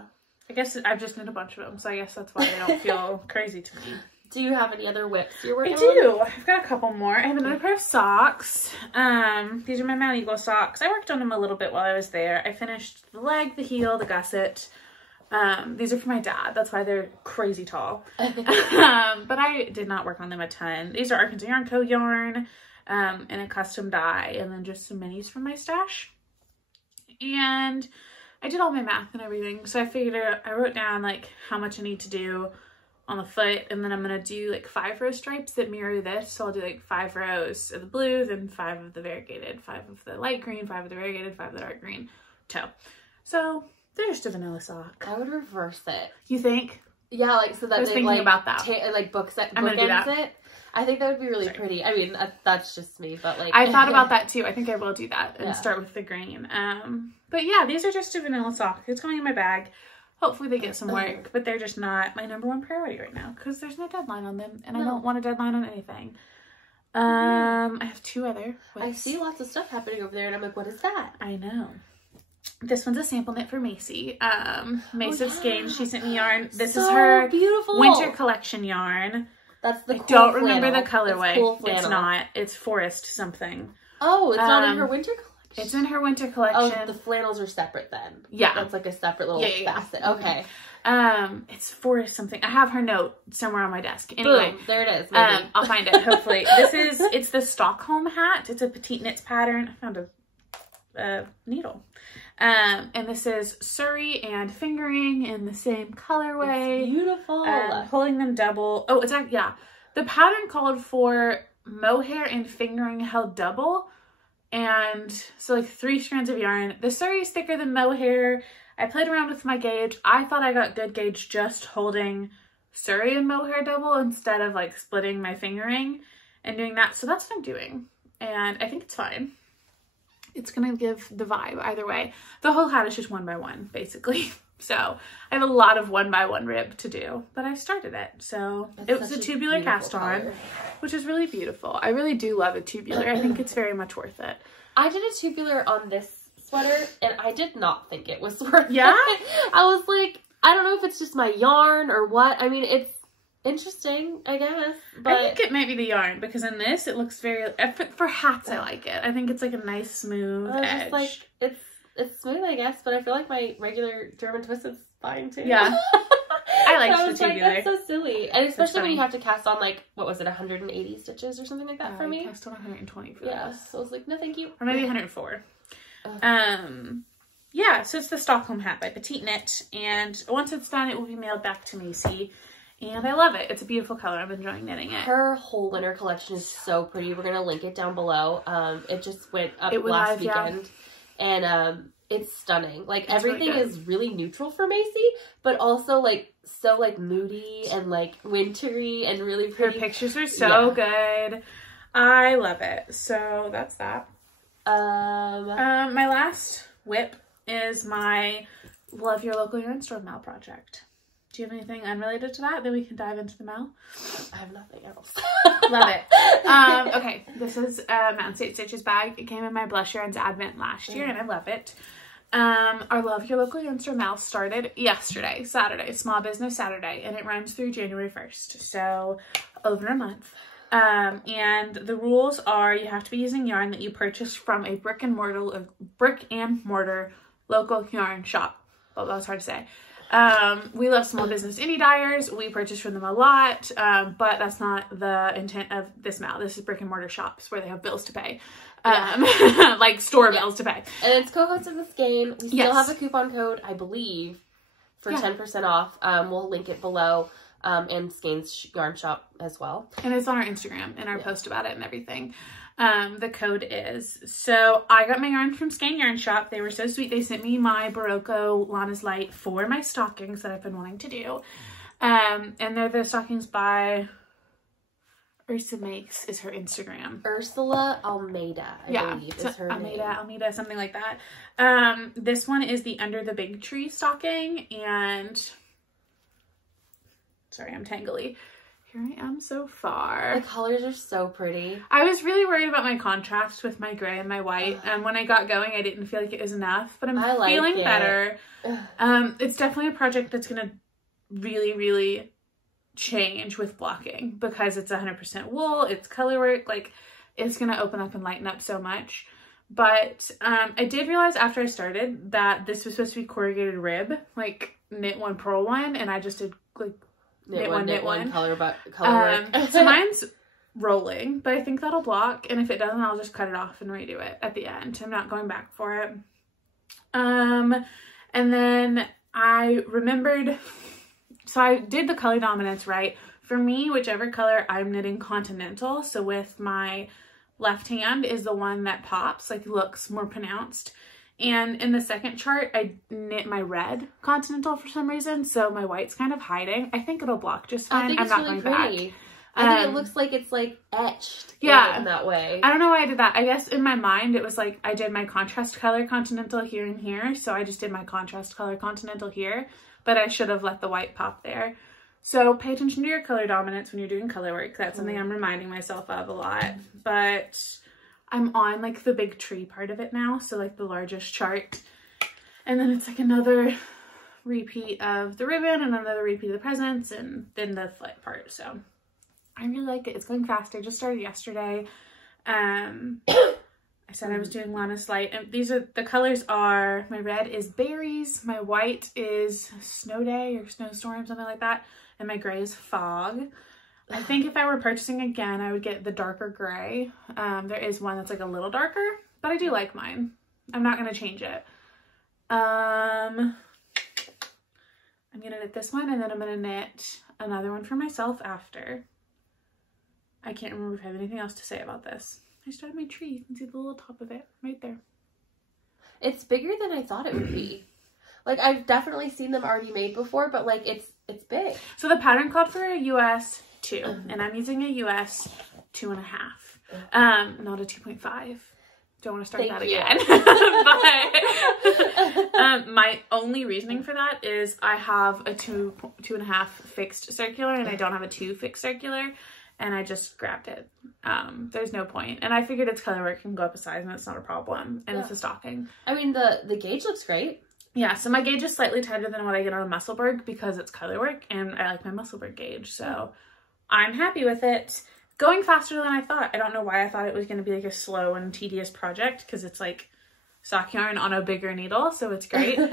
I guess I've just knit a bunch of them, so I guess that's why they don't feel crazy to me. Do you have any other whips you're working on? I do. I've got a couple more. I have another pair of socks. These are my Newago socks. I worked on them a little bit while I was there. I finished the leg, the heel, the gusset. These are for my dad. That's why they're crazy tall. But I did not work on them a ton. These are Arkansas Yarn Co. yarn and a custom dye, and then just some minis from my stash. And I did all my math and everything. So I figured I wrote down like how much I need to do on the foot, and then I'm gonna do like 5 row stripes that mirror this. So I'll do like 5 rows of the blue, then 5 of the variegated, 5 of the light green, 5 of the variegated, 5 of the dark green toe. So they're just a vanilla sock. I would reverse it. You think? Yeah, like so that I was thinking like, about that. Like I'm gonna do that. It. I think that would be really pretty. I mean, that's just me, but like I thought about that too. I think I will do that and start with the green. But yeah, these are just a vanilla sock. It's coming in my bag. Hopefully they get some work, but they're just not my #1 priority right now because there's no deadline on them, and I don't want a deadline on anything. I have 2 other whips. I see lots of stuff happening over there, and I'm like, what is that? I know. This one's a sample knit for Macy. Mace of Skeins. She sent me yarn. This is her beautiful winter collection yarn. That's the I don't remember the colorway. It's not. It's forest something. Oh, it's not in her winter collection? It's in her winter collection. Oh, the flannels are separate then. Yeah. That's like a separate little facet. Okay. It's forest something. I have her note somewhere on my desk. Anyway. Boom, there it is. Maybe. I'll find it, hopefully. It's the Stockholm Hat. It's a Petite Knits pattern. I found a needle. And this is Surrey and fingering in the same colorway. It's beautiful. Pulling them double. Oh, it's actually, the pattern called for mohair and fingering held double. And so like 3 strands of yarn. The Surrey is thicker than mohair. I played around with my gauge. I thought I got good gauge just holding Surrey and mohair double instead of like splitting my fingering and doing that. So that's what I'm doing. And I think it's fine. It's gonna give the vibe either way. The whole hat is just 1 by 1 basically. So I have a lot of 1 by 1 rib to do, but I started it. So it was a tubular cast on, which is really beautiful. I really do love a tubular. I think it's very much worth it. I did a tubular on this sweater and I did not think it was worth it. I was like, I don't know if it's just my yarn or what. I mean, it's interesting, I guess. But I think it might be the yarn because in this it looks very, for hats I like it. I think it's like a nice smooth edge. Just like, it's smooth, I guess, but I feel like my regular German twist is fine too. Yeah. I like the tubular. Like, that's so silly. And especially when you have to cast on like, what was it, 180 stitches or something like that for me? I cast on 120 for this. So I was like, no thank you. Or maybe 104. Yeah, so it's the Stockholm Hat by PetiteKnit, and once it's done, it will be mailed back to Macy. And I love it. It's a beautiful color. I'm enjoying knitting it. Her whole winter collection is so pretty. We're going to link it down below. It just went up last weekend. And it's stunning. Like, it's everything really is really neutral for Macy, but also, like, so, like, moody and, like, wintry and really pretty. Her pictures are so good. I love it. So, that's that. My last whip is my Love Your Local Yarn Store mail project. Do you have anything unrelated to that we can dive into the mail? I have nothing else. Love it. Okay, this is Mountain State Stitches bag. It came in my Blush Yarns Advent last year, and I love it. Our Love Your Local Yarn Store Mouse started yesterday, Saturday, Small Business Saturday, and it runs through January 1st, so over a month. And the rules are you have to be using yarn that you purchased from a brick and mortar local yarn shop. Well, that was hard to say. We love small business indie dyers. We purchase from them a lot, but that's not the intent of this MAL. This is brick and mortar shops where they have bills to pay. Like store bills to pay. And it's co-hosted with Skeins. We still have a coupon code, I believe, for 10% off. We'll link it below. And Skeins yarn shop as well. And it's on our Instagram and our post about it and everything. The code is. So I got my yarn from Skeins Yarn Shop. They were so sweet. They sent me my Barocco Lana's Light for my stockings that I've been wanting to do. And they're the stockings by Ursula Makes is her Instagram. Ursula Almeida, I believe is her name. Almeida, something like that. This one is the Under the Big Tree stocking, and sorry, I'm tangly. Here I am so far. The colors are so pretty. I was really worried about my contrast with my gray and my white. And when I got going, I didn't feel like it was enough, but I'm feeling better. It's definitely a project that's going to really, really change with blocking because it's 100% wool. It's color work. Like, it's going to open up and lighten up so much. But I did realize after I started that this was supposed to be corrugated rib, like knit one, purl one, and I just did like knit one, color work. So mine's rolling, but I think that'll block, and if it doesn't, I'll just cut it off and redo it at the end. I'm not going back for it. And then I remembered, so I did the color dominance right. For me, whichever color I'm knitting continental, so with my left hand is the one that pops, like looks more pronounced. And in the second chart, I knit my red continental for some reason, so my white's kind of hiding. I think it'll block just fine. I'm not going back. I think it looks like it's like etched in that way. I don't know why I did that. I guess in my mind, it was like I did my contrast color continental here and here, so I just did my contrast color continental here, but I should have let the white pop there. So pay attention to your color dominance when you're doing color work. That's something I'm reminding myself of a lot. But I'm on like the big tree part of it now, so like the largest chart. And then it's like another repeat of the ribbon and another repeat of the presents and then the foot part. So I really like it. It's going fast. I just started yesterday. I said I was doing Lana's Light, and these are, the colors are, my red is berries, my white is snow day or snowstorm, something like that, and my gray is fog. I think if I were purchasing again, I would get the darker gray. There is one that's like a little darker, but I do like mine. I'm not going to change it. I'm going to knit this one, and then I'm going to knit another one for myself after. I can't remember if I have anything else to say about this. I started my tree. You can see the little top of it right there. It's bigger than I thought it would be. Like, I've definitely seen them already made before, but like it's big. So the pattern called for a US 2, and I'm using a US 2.5, not a 2.5. Don't want to start that again. But my only reasoning for that is I have a 2.5 fixed circular, and I don't have a 2 fixed circular. And I just grabbed it. There's no point. And I figured it's color work, can go up a size and it's not a problem. And it's a stocking. I mean, the gauge looks great. Yeah, so my gauge is slightly tighter than what I get on a Musselburgh because it's color work and I like my Musselburgh gauge. So I'm happy with it. Going faster than I thought. I don't know why I thought it was going to be like a slow and tedious project because it's like sock yarn on a bigger needle, so it's great. In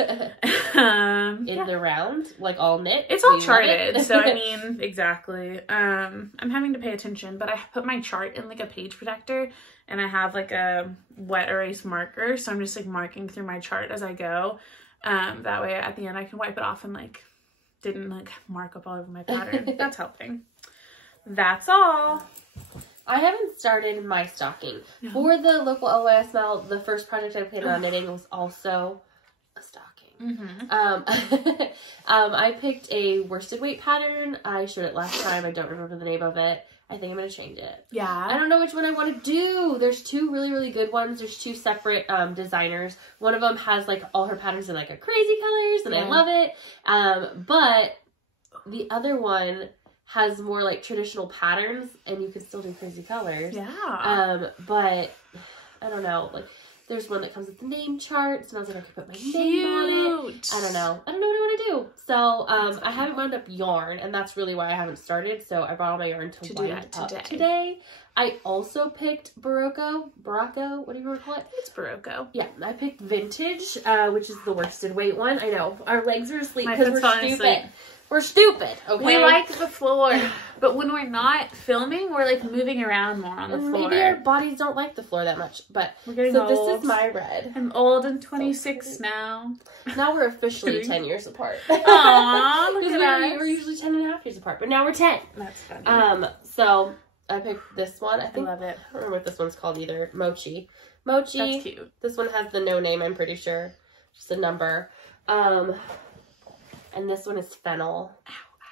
the round, like all knit. It's all charted, so I mean, exactly. I'm having to pay attention, but I put my chart in like a page protector, and I have like a wet erase marker, so I'm just like marking through my chart as I go. That way at the end I can wipe it off and like didn't like mark up all over my pattern. That's helping. That's all. I haven't started my stocking. No. For the local LYSML, the first project I planned on knitting was also a stocking. I picked a worsted weight pattern. I showed it last time. I don't remember the name of it. I think I'm going to change it. Yeah. I don't know which one I want to do. There's two really, really good ones. There's two separate designers. One of them has like all her patterns in like a crazy colors, and I love it. But the other one has more like traditional patterns, and you can still do crazy colors. Yeah. But I don't know. Like, There's one that comes with the name chart, so I was like, I could put my name on it. I don't know what I want to do. So, I haven't wound up yarn, and that's really why I haven't started. So I brought all my yarn to wind up today. I also picked Barocco, what do you want to call it? It's Barocco. Yeah, I picked Vintage, which is the worsted weight one. I know, our legs are asleep My because foot's we're falling stupid. asleep. We're stupid, okay? We like the floor, but when we're not filming, we're like moving around more on the floor. Maybe our bodies don't like the floor that much, but we're getting so old. This is my red. I'm old and 26 now. Now we're officially 10 years apart. Aww, look at us. We were usually 10 and a half years apart, but now we're 10. That's funny. So I picked this one. I love it. I don't remember what this one's called either. Mochi. That's cute. This one has the no name, I'm pretty sure. Just a number. And this one is Fennel.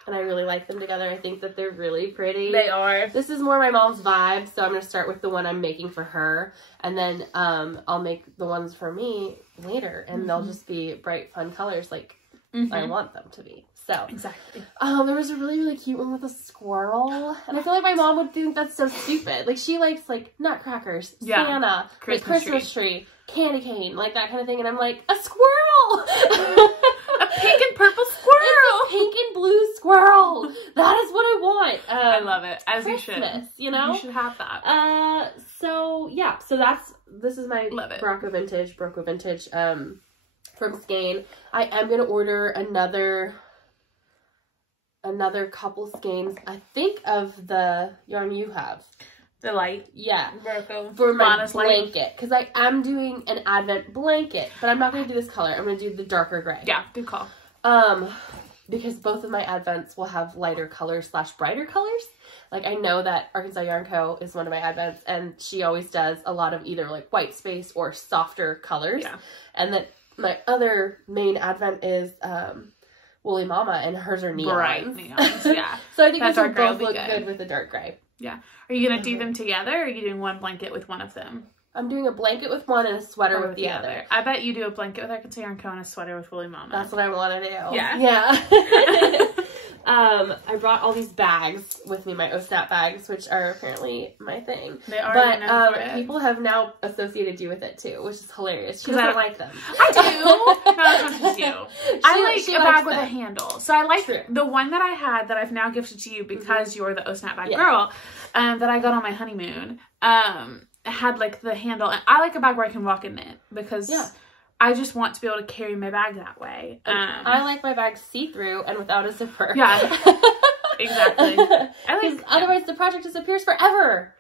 And I really like them together. I think that they're really pretty. They are. This is more my mom's vibe, so I'm going to start with the one I'm making for her. And then I'll make the ones for me later. And they'll just be bright, fun colors like I want them to be. So, exactly. There was a really, really cute one with a squirrel. And I feel like my mom would think that's so stupid. Like, she likes, like, nutcrackers, Santa, Christmas tree, candy cane, like that kind of thing. And I'm like, a squirrel! A pink and purple squirrel! It's a pink and blue squirrel! That is what I want. I love it. As Christmas, you should. You know? You should have that. So, yeah. So this is my Barocco Vintage, from Skeins. I am going to order another couple Skeins, I think, of the yarn you have. The light. Yeah. Barocco. For my Lana's blanket. Because I am doing an Advent blanket. But I'm not going to do this color. I'm going to do the darker gray. Yeah, good call. Because both of my Advents will have lighter colors / brighter colors. Like, I know that Arkansas Yarn Co. is one of my Advents. And she always does a lot of either, like, white space or softer colors. Yeah. And then my other main Advent is Woolly Mama, and hers are neons. Bright neons, yeah. So I think this would both look good with the dark gray. Yeah. Are you going to do them together, or are you doing one blanket with one of them? I'm doing a blanket with one and a sweater with the other. I bet you do a blanket with Arkansas Yarn Co. and a sweater with Woolly Mama. That's what I want to do. Yeah. Yeah. I brought all these bags with me, my O-Snap bags, which are apparently my thing. They are. But people have now associated you with it too, which is hilarious. She doesn't like them. I do. Not as much as you. I like a bag with a handle. So I like the one that I had that I've now gifted to you because you're the O-Snap bag girl, that I got on my honeymoon. Had like the handle, and I like a bag where I can walk in it because I just want to be able to carry my bag that way. I like my bag see-through and without a zipper. Yeah, exactly. Otherwise the project disappears forever.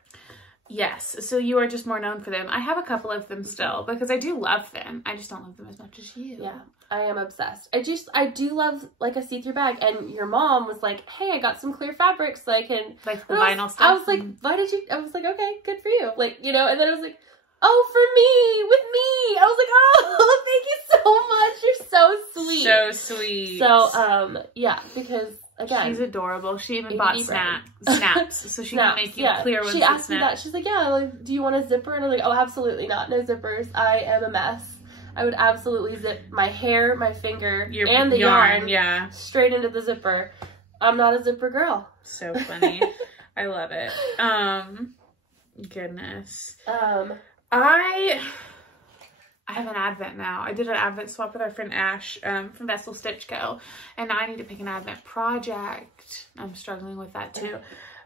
Yes, so you are just more known for them. I have a couple of them still because I do love them. I just don't love them as much as you. Yeah, I am obsessed. I do love like a see-through bag, and your mom was like, hey, I got some clear fabrics so I can... Like the vinyl stuff. I was like, why did you... I was like, okay, good for you. Like, you know, and then I was like, oh, for me, with me. I was like, oh, thank you so much. You're so sweet. So sweet. So, yeah, because... Again, she's adorable. She even bought snaps so she can make you clear ones. She asked me that. She's like, yeah, like, do you want a zipper? And I was like, oh, absolutely not. No zippers. I am a mess. I would absolutely zip my hair, my finger, and the yarn straight into the zipper. I'm not a zipper girl. So funny. I love it. Goodness. I have an Advent now. I did an Advent swap with our friend Ash from Vessel Stitch Co. And now I need to pick an Advent project. I'm struggling with that too.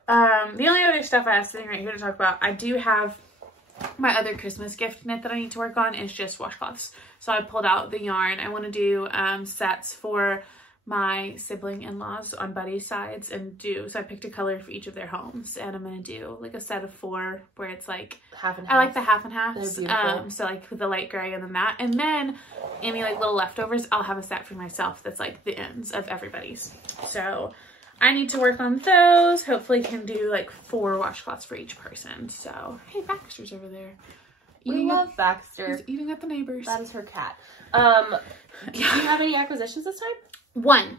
The only other stuff I have sitting right here to talk about, I do have my other Christmas gift knit that I need to work on is just washcloths. So I pulled out the yarn. I want to do sets for my sibling in-laws on Buddy's sides so I picked a color for each of their homes, and I'm gonna do like a set of 4 where it's like half and half. I like the half and half. They're beautiful. So like with the light gray and then that, and then any like little leftovers, I'll have a set for myself that's like the ends of everybody's. So I need to work on those. Hopefully can do like 4 washcloths for each person. So hey, Baxter's over there. We love Baxter. He's eating at the neighbors. That is her cat. Do you have any acquisitions this time? 1.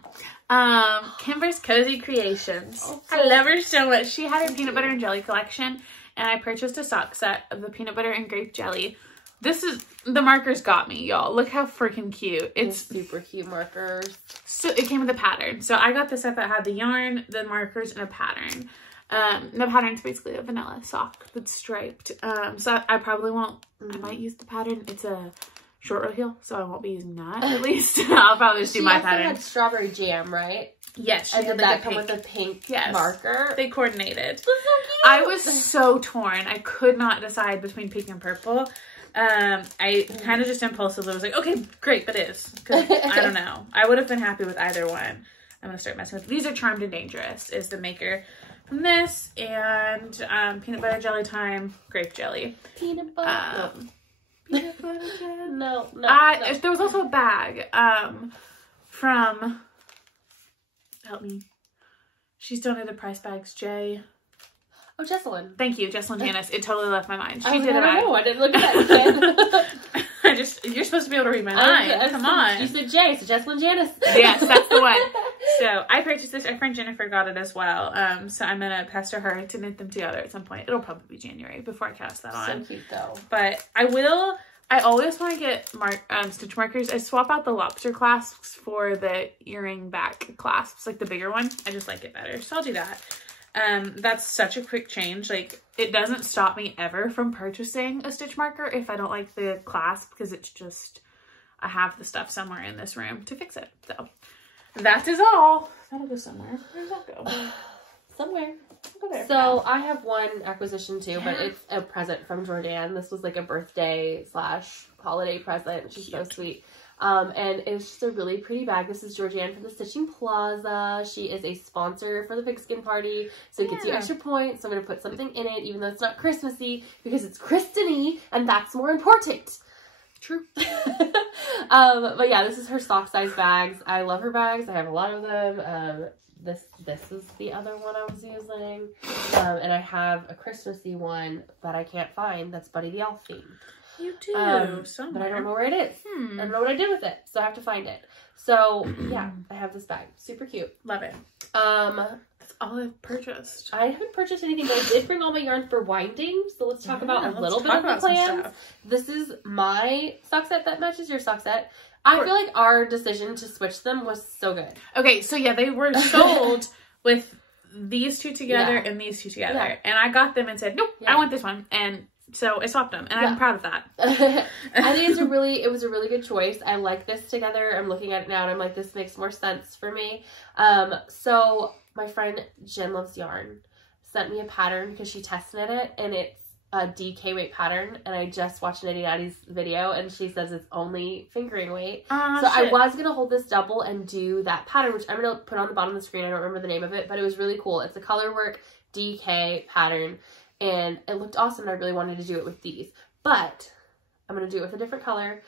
Kimber's Cozy Creations. Oh, I love her so much. She had her peanut butter and jelly collection, and I purchased a sock set of the peanut butter and grape jelly. The markers got me, y'all. Look how freaking cute. It's super cute markers. So it came with a pattern. So I got the set that had the yarn, the markers, and a pattern. The pattern's basically a vanilla sock that's striped. So I probably won't, I might use the pattern. It's a short row heel, so I won't be using that at least. I'll probably just do my pattern. She had strawberry jam, right? Yes, and did that come with a pink marker? They coordinated. So I was so torn. I could not decide between pink and purple. I kind of just impulsively was like, okay, great, but it is. Because I don't know. I would have been happy with either one. I'm going to start messing with. These are Charmed and Dangerous is the maker from this. And peanut butter jelly time, grape jelly. Peanut butter. Peanut butter jelly. No. There was also a bag from, help me. She's donated price bags, Jay. Oh, Jesselyn. Thank you, Jesselyn Janice. It totally left my mind. She I did a bag. I didn't look at that again. You're supposed to be able to read my mind. Come on. You said Jay, so Jesselyn Janice. Yes, that's the one. So I purchased this. Our friend Jennifer got it as well. So I'm going to pester her to knit them together at some point. It'll probably be January before I cast that on. So cute, though. But I always want to get stitch markers. I swap out the lobster clasps for the earring back clasps, like the bigger one. I just like it better. So I'll do that. That's such a quick change. Like, it doesn't stop me ever from purchasing a stitch marker if I don't like the clasp, because it's just, I have the stuff somewhere in this room to fix it. So that is all. That'll go somewhere. Where does that go? Somewhere. Go there. So I have one acquisition too, but it's a present from Jordan. This was like a birthday / holiday present. She's so sweet. And it's just a really pretty bag. This is Georgianne from the Stitching Plaza. She is a sponsor for the Pigskin Party, so it gets you extra points. So I'm going to put something in it, even though it's not Christmassy, because it's Christen-y, and that's more important. True. But yeah, this is her sock size bags. I love her bags. I have a lot of them. This is the other one I was using. And I have a Christmassy one that I can't find that's Buddy the Elf themed. You do, but I don't know where it is. I don't know what I did with it, so I have to find it. So yeah, I have this bag. Super cute. Love it. That's all I've purchased. I haven't purchased anything, but I did bring all my yarns for winding. So let's talk about a little bit of the plans. This is my sock set that matches your sock set. I feel like our decision to switch them was so good. Okay, so yeah, they were sold with these two together and these two together. Yeah. And I got them and said, nope, I want this one. And so I swapped them, and I'm proud of that. I think it was a really good choice. I like this together. I'm looking at it now, and I'm like, this makes more sense for me. So my friend Jen Loves Yarn sent me a pattern because she test knit it, and it's a DK weight pattern. And I just watched Nitty Natty's video, and she says it's only fingering weight. So I was gonna hold this double and do that pattern, which I'm gonna put on the bottom of the screen. I don't remember the name of it, but it was really cool. It's a color work DK pattern. And it looked awesome, and I really wanted to do it with these. But I'm going to do it with a different color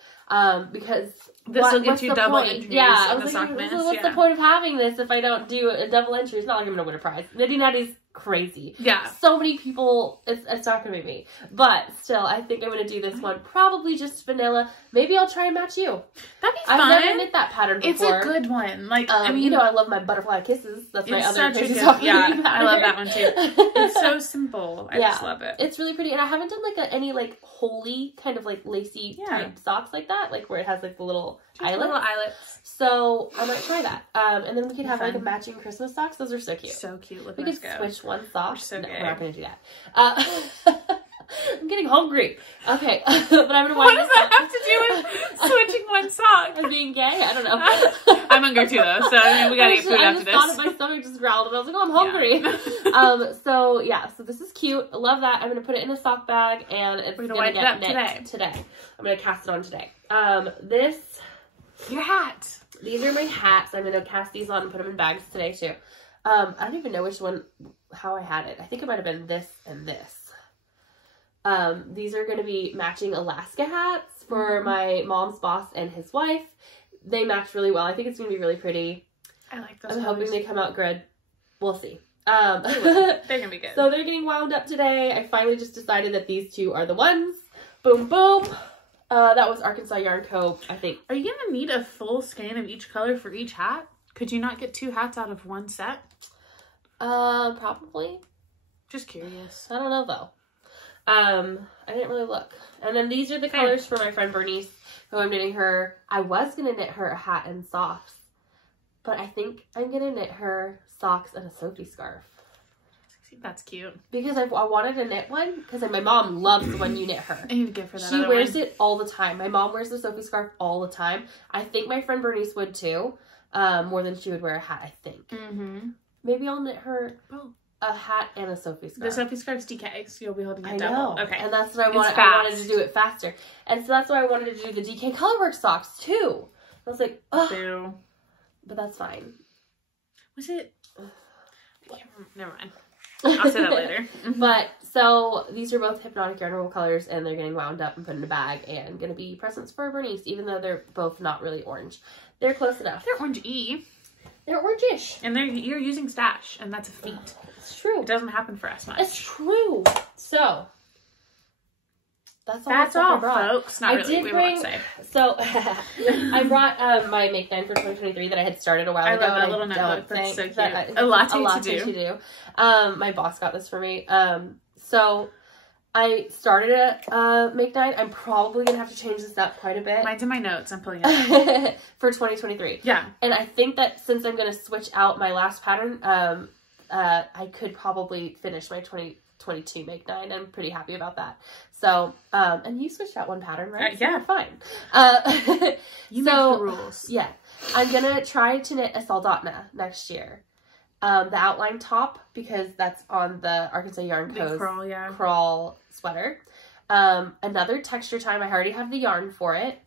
because this will get you double entries. Yeah, I was like, what's the point of having this if I don't do a double entry? It's not like I'm going to win a prize. Nitty Natty's crazy. Yeah. So many people, it's not going to be me. But still, I think I'm going to do this one. Probably just vanilla. Maybe I'll try and match you. That'd be fun. I've never knit that pattern before. It's a good one. Like, I mean, you know, I love my Butterfly Kisses. That's my other good. Yeah, I love that one too. It's so simple. I just love it. It's really pretty. And I haven't done like any like holy kind of like lacy type socks like that. Like where it has like the little eyelets. So I might try that. And then we could have like a matching Christmas socks. Those are so cute. So cute. Look, we could switch one sock. So no, we're not going to do that. I'm getting hungry. Okay, but I'm gonna. What does that have to do with switching one sock? Or being gay? I don't know. I'm hungry too, though. So I mean, we gotta eat food after this. I my stomach just growled, and I was like, "Oh, I'm hungry." Yeah. So yeah, so this is cute. I love that. I'm gonna put it in a sock bag, and it's gonna get knit today. I'm gonna cast it on today. Your hat. These are my hats. I'm gonna cast these on and put them in bags today too. I don't even know which one, how I had it. I think it might have been this and this. These are going to be matching Alaska hats for my mom's boss and his wife. They match really well. I think it's going to be really pretty. I like those. I'm hoping they come out good. We'll see. They're going to be good. So they're getting wound up today. I finally just decided that these two are the ones. Boom, boom. That was Arkansas Yarn Cove, I think. Are you going to need a full skein of each color for each hat? Could you not get 2 hats out of one set? Probably. Just curious. I don't know, though. I didn't really look. And then these are the colors for my friend Bernice, who I'm knitting her. I was going to knit her a hat and socks, but I think I'm going to knit her socks and a Sophie scarf. That's cute. Because I wanted to knit one, because my mom loves the one you knit her. I need to give her that. She wears it all the time. My mom wears the Sophie scarf all the time. I think my friend Bernice would too, more than she would wear a hat, I think. Maybe I'll knit her a hat and a Sophie scarf. The Sophie scarf's DK, so you'll be holding it double. Okay. And that's what I wanted. I wanted to do it faster. And so that's why I wanted to do the DK Colorwork socks too. I was like, oh. But that's fine. Was it? Never mind. I'll say that later. But, so, these are both Hypnotic Yarn Wool colors, and they're getting wound up and put in a bag, and going to be presents for Bernice, even though they're both not really orange. They're close enough. They're orange-y. They're orange-ish. And you're using stash, and that's a feat. It's true. It doesn't happen for us much. It's true. So, that's all, folks. Not really. We won't say. So, I brought my Make 9 for 2023 that I had started a while ago. I love that little notebook. That's so cute. A lot to do. My boss got this for me. So, I started at Make 9. I'm probably going to have to change this up quite a bit. Mine's in my notes. I'm pulling it up. For 2023. Yeah. And I think that since I'm going to switch out my last pattern, I could probably finish my 2022 Make 9. I'm pretty happy about that. So, and you switched out one pattern, right? Yeah. So fine. You make the rules. Yeah. I'm going to try to knit a Soldotna next year. The outline top, because that's on the Arkansas Yarn Co.'s crawl sweater. Another texture time, I already have the yarn for it.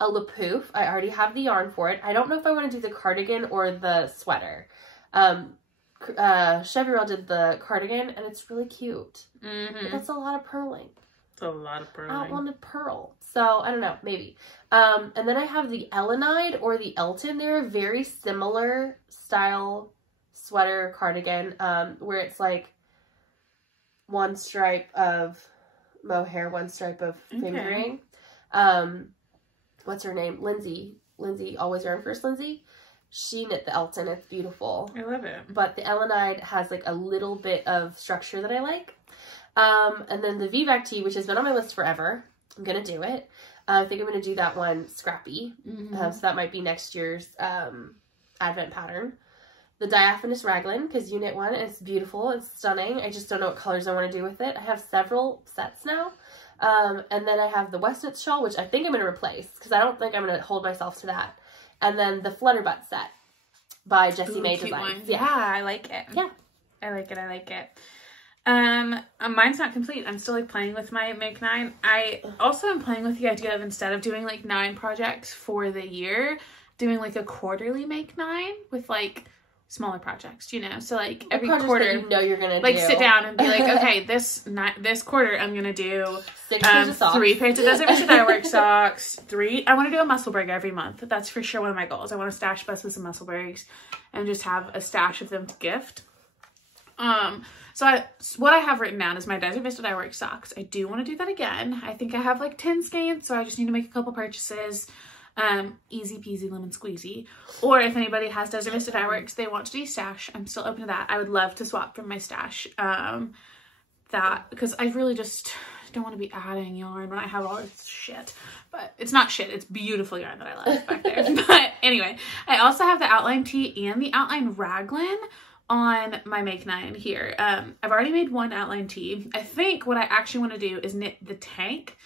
A lapoof, I already have the yarn for it. I don't know if I want to do the cardigan or the sweater. Cheverell did the cardigan, and it's really cute. But that's a lot of purling. It's a lot of purling. I don't want to purl. So, I don't know, maybe. And then I have the Ellenide or the Elton. They're a very similar style sweater cardigan, where it's like one stripe of mohair, one stripe of fingering. What's her name? Lindsay, Always Yarn First Lindsay. She knit the Elton. It's beautiful. I love it. But the Ellenide has like a little bit of structure that I like. And then the VVAC tee, which has been on my list forever. I'm going to do it. I think I'm going to do that one scrappy. So that might be next year's advent pattern. The Diaphanous Raglan, because you knit one. It's beautiful. It's stunning. I just don't know what colors I want to do with it. I have several sets now. And then I have the Westnut shawl, which I think I'm going to replace, because I don't think I'm going to hold myself to that. And then the Flutterbutt set by Jessie May Designs. Yeah, I like it. Yeah. I like it. Mine's not complete. I'm still like playing with my Make 9. I also am playing with the idea of, instead of doing like 9 projects for the year, doing like a quarterly Make 9 with like smaller projects, you know? So like every quarter, that you know you're gonna like sit down and be like, okay, this quarter I'm gonna do 6 pairs of socks, 3 pairs of Days of Baubles socks, 3. I want to do a Musselburgh every month. That's for sure one of my goals. I want to stash buses and Musselburghs and just have a stash of them to gift. So what I have written down is my Days of Baubles socks. I do want to do that again. I think I have like 10 skeins, so I just need to make a couple purchases. Easy peasy lemon squeezy. Or if anybody has Days of Baubles they want to do stash, I'm still open to that. I would love to swap from my stash. That, because I really just don't want to be adding yarn when I have all this shit. But it's not shit, it's beautiful yarn that I love back there. But anyway, I also have the outline tee and the outline raglan on my Make 9 here. I've already made one outline tee. I think what I actually want to do is knit the tank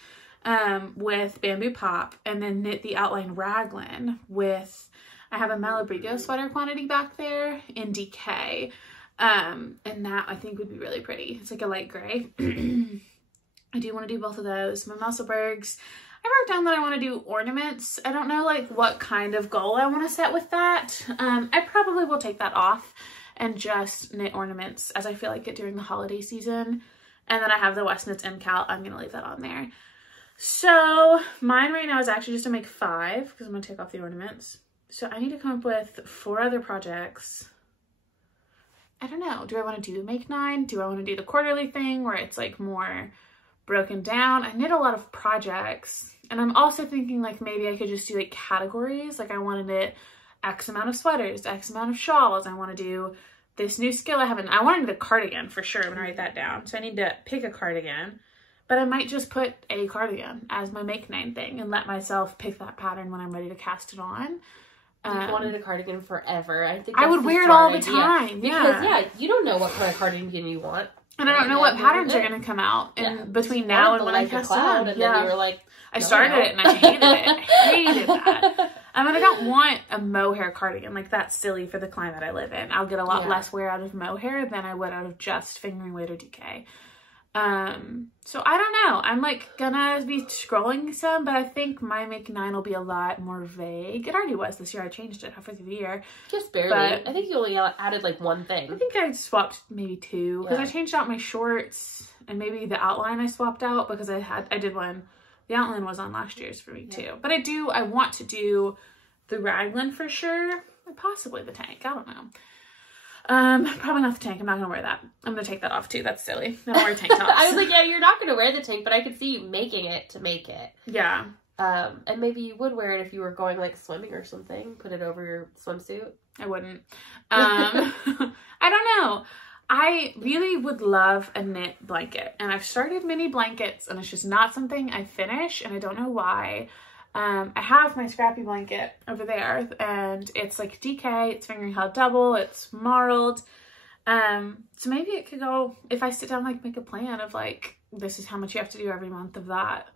with bamboo pop, and then knit the outline raglan with, I have a Malabrigo sweater quantity back there in DK. And that I think would be really pretty. It's like a light gray. I do want to do both of those. My Musselburghs, I wrote down that I want to do ornaments. I don't know like what kind of goal I want to set with that. I probably will take that off and just knit ornaments as I feel like it during the holiday season. And then I have the Westnuts MCal. I'm going to leave that on there. So mine right now is actually just to make 5, because I'm going to take off the ornaments. So I need to come up with 4 other projects. I don't know. Do I want to do Make 9? Do I want to do the quarterly thing where it's like more broken down? I knit a lot of projects, and I'm also thinking like maybe I could just do like categories. Like I want to knit X amount of sweaters, X amount of shawls. I want to do this new skill I haven't. I want to do the cardigan for sure. I'm going to write that down. So I need to pick a cardigan. But I might just put a cardigan as my Make 9 thing and let myself pick that pattern when I'm ready to cast it on. I've wanted a cardigan forever. I think I would wear it all the time. Because, you don't know what kind of cardigan you want. And I don't know what patterns are going to come out in between now and when I cast on. And then you were like, I started it and I hated it. I hated that. I mean, I don't want a mohair cardigan. Like, that's silly for the climate I live in. I'll get a lot less wear out of mohair than I would out of just fingering weight or DK. So I don't know. I'm like gonna be scrolling some, but I think my Make 9 will be a lot more vague. It already was this year. I changed it halfway through the year. Just barely. But I think you only added like one thing. I think I swapped maybe 2 because I changed out my shorts and maybe the outline I swapped out because I did one. The outline was on last year's for me too. But I want to do the raglan for sure. And possibly the tank. I don't know. Probably not the tank. I'm not gonna wear that. I'm gonna take that off too. That's silly. I don't wear tank tops. I was like, yeah, you're not gonna wear the tank, but I could see you making it to make it. Yeah. And maybe you would wear it if you were going like swimming or something. Put it over your swimsuit. I wouldn't. I don't know. I really would love a knit blanket, and I've started mini blankets, and it's just not something I finish, and I don't know why. I have my scrappy blanket over there, and it's like DK, it's fingering held double, it's marled. So maybe it could go, if I sit down, like make a plan of like, this is how much you have to do every month of that.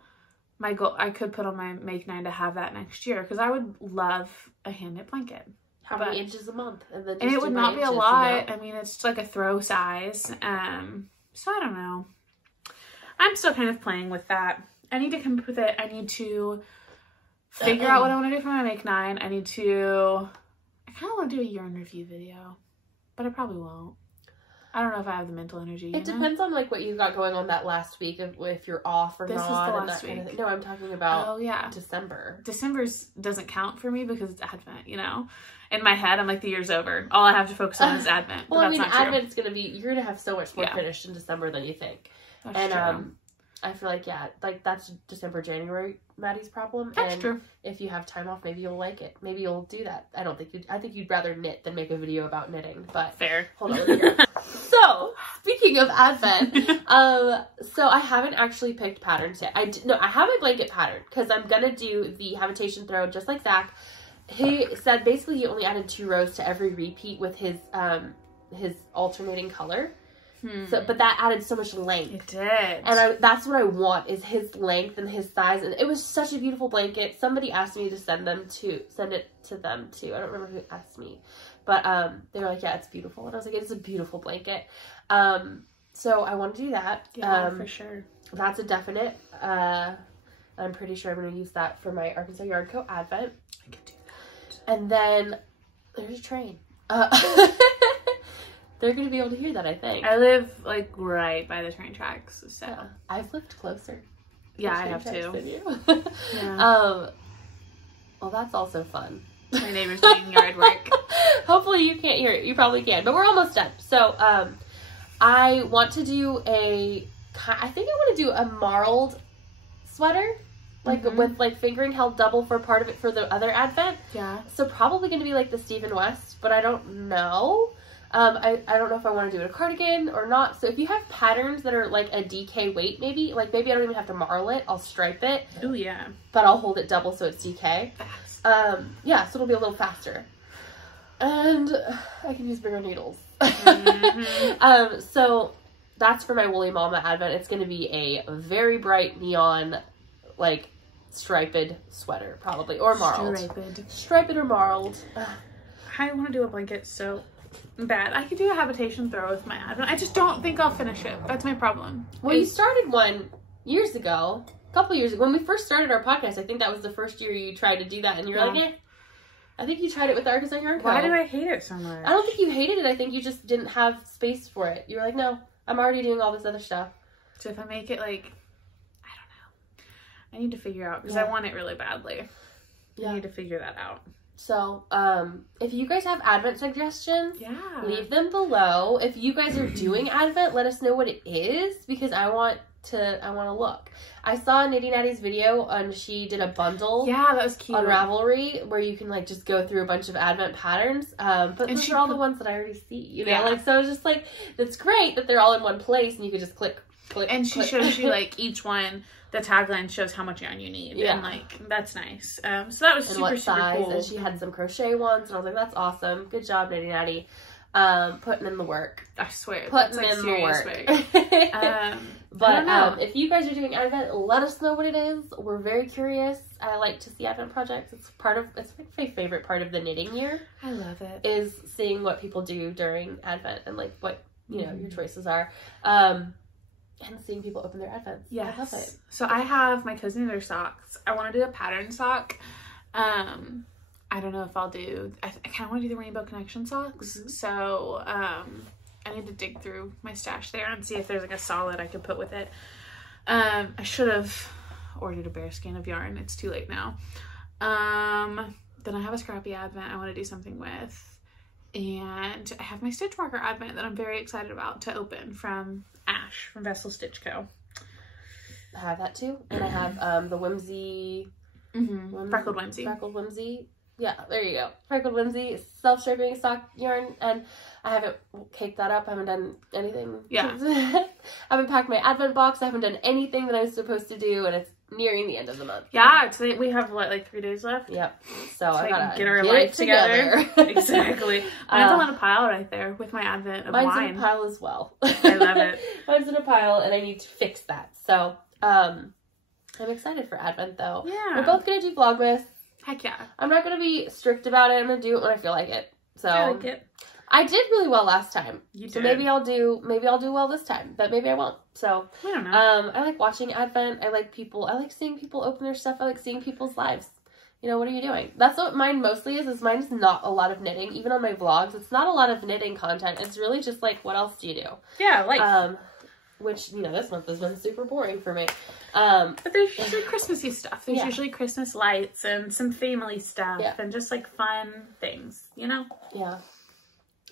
My goal, I could put on my Make 9 to have that next year, because I would love a hand knit blanket. How many inches a month? And it would not be a lot. I mean, it's like a throw size. So I don't know. I'm still kind of playing with that. I need to come up with it. I need to figure out what I want to do for my Make 9. I kind of want to do a yarn review video, but I probably won't. I don't know if I have the mental energy. It depends on like what you got going on that last week, if you're off or not. This is the last week. Kind of thing. No, I'm talking about December. December's doesn't count for me because it's Advent, you know? In my head, I'm like, the year's over. All I have to focus on is Advent. Well, I mean, Advent's going to be, you're going to have so much more finished in December than you think. That's true. I feel like, like that's December, January, Maddie's problem. That's true. If you have time off, maybe you'll like it. Maybe you'll do that. I think you'd rather knit than make a video about knitting, but. Fair. Hold on here. So, speaking of Advent, so I haven't actually picked patterns yet. I have my blanket pattern because I'm going to do the habitation throw just like Zach. He said basically he only added 2 rows to every repeat with his alternating color. So, but that added so much length. It did. And that's what I want, is his length and his size. And it was such a beautiful blanket. Somebody asked me to send it to them too. I don't remember who asked me. But they were like, yeah, it's beautiful. And I was like, it's a beautiful blanket. So I want to do that. Yeah, for sure. That's a definite. I'm pretty sure I'm going to use that for my Arkansas Yarn Co. Advent. I can do that. And then there's a train. They're going to be able to hear that, I think. I live, like, right by the train tracks, so. Yeah, I've lived closer. Yeah, I have too. Than you. Yeah. Well, that's also fun. My neighbor's doing yard work. Hopefully you can't hear it. You probably can, but we're almost done. So, I want to do I think I want to do a marled sweater. Like, with, like, fingering held double for part of it for the other Advent. Yeah. So, probably going to be, like, the Stephen West, but I don't know. I don't know if I want to do a cardigan or not. So if you have patterns that are like a DK weight, maybe I don't even have to marl it. I'll stripe it. Oh yeah. But I'll hold it double so it's DK. Fast. Yeah, so it'll be a little faster. And I can use bigger needles. So that's for my Woolly Mama Advent. It's going to be a very bright neon, like, striped sweater, probably. Or marled. Striped or marled. I want to do a blanket so bad. I could do a habitation throw with my Advent. I just don't think I'll finish it. That's my problem. Well, you started one years ago. A couple years ago. When we first started our podcast, I think that was the first year you tried to do that. And you're like, eh. I think you tried it with Arkansas Yarn Co. Why do I hate it so much? I don't think you hated it. I think you just didn't have space for it. You were like, no, I'm already doing all this other stuff. So if I make it like, I don't know. I need to figure out, because I want it really badly. I need to figure that out. So, if you guys have Advent suggestions, leave them below. If you guys are doing Advent, let us know what it is, because I want to look. I saw Nitty Natty's video, and she did a bundle. Yeah, that was cute. On Ravelry, where you can, like, just go through a bunch of Advent patterns. But those are all the ones that I already see, you know? Like, so it's just, like, it's great that they're all in one place, and you can just click. And she shows you, like, each one, the tagline shows how much yarn you need. Yeah. And like, that's nice. So that was super cool. And she had some crochet ones, and I was like, that's awesome. Good job, Nitty Natty. Putting in the work. I swear. Putting that's like in the work. Work. But if you guys are doing Advent, let us know what it is. We're very curious. I like to see Advent projects. It's my favorite part of the knitting year. I love it. Is seeing what people do during Advent and like what, you know, your choices are. And seeing people open their Advents. Yes. I love it. So I have my Cozy Knitter socks. I want to do a pattern sock. I don't know if I'll do, I kind of want to do the Rainbow Connection socks. So, I need to dig through my stash there and see if there's like a solid I could put with it. I should have ordered a bearskin of yarn. It's too late now. Then I have a scrappy Advent I want to do something with. And I have my stitch marker Advent that I'm very excited about to open from Ash from Vessel Stitch Co. I have that too. And I have the Whimsy. Freckled Whimsy. Freckled Whimsy. Yeah, there you go. Freckled Whimsy self-striping sock yarn, and I haven't caked that up. I haven't done anything. Yeah. I haven't packed my Advent box. I haven't done anything that I was supposed to do, and it's nearing the end of the month. Yeah, today we have what, like 3 days left? Yep. So I gotta get our life together. Exactly. Mine's on a pile right there with my Advent of wine. Mine's in a pile as well. I love it. Mine's in a pile, and I need to fix that. So, I'm excited for Advent, though. Yeah. We're both gonna do Vlogmas. Heck yeah. I'm not gonna be strict about it. I'm gonna do it when I feel like it. So I like it. I did really well last time. You did. So maybe I'll do well this time, but maybe I won't. So I don't know. I like watching Advent. I like seeing people open their stuff. I like seeing people's lives. You know, what are you doing? That's what mine mostly is mine is not a lot of knitting. Even on my vlogs, it's not a lot of knitting content. It's really just like, what else do you do? Yeah, like which, you know, this month has been super boring for me. But there's usually Christmassy stuff. There's Yeah. usually Christmas lights and some family stuff and just like fun things, you know? Yeah.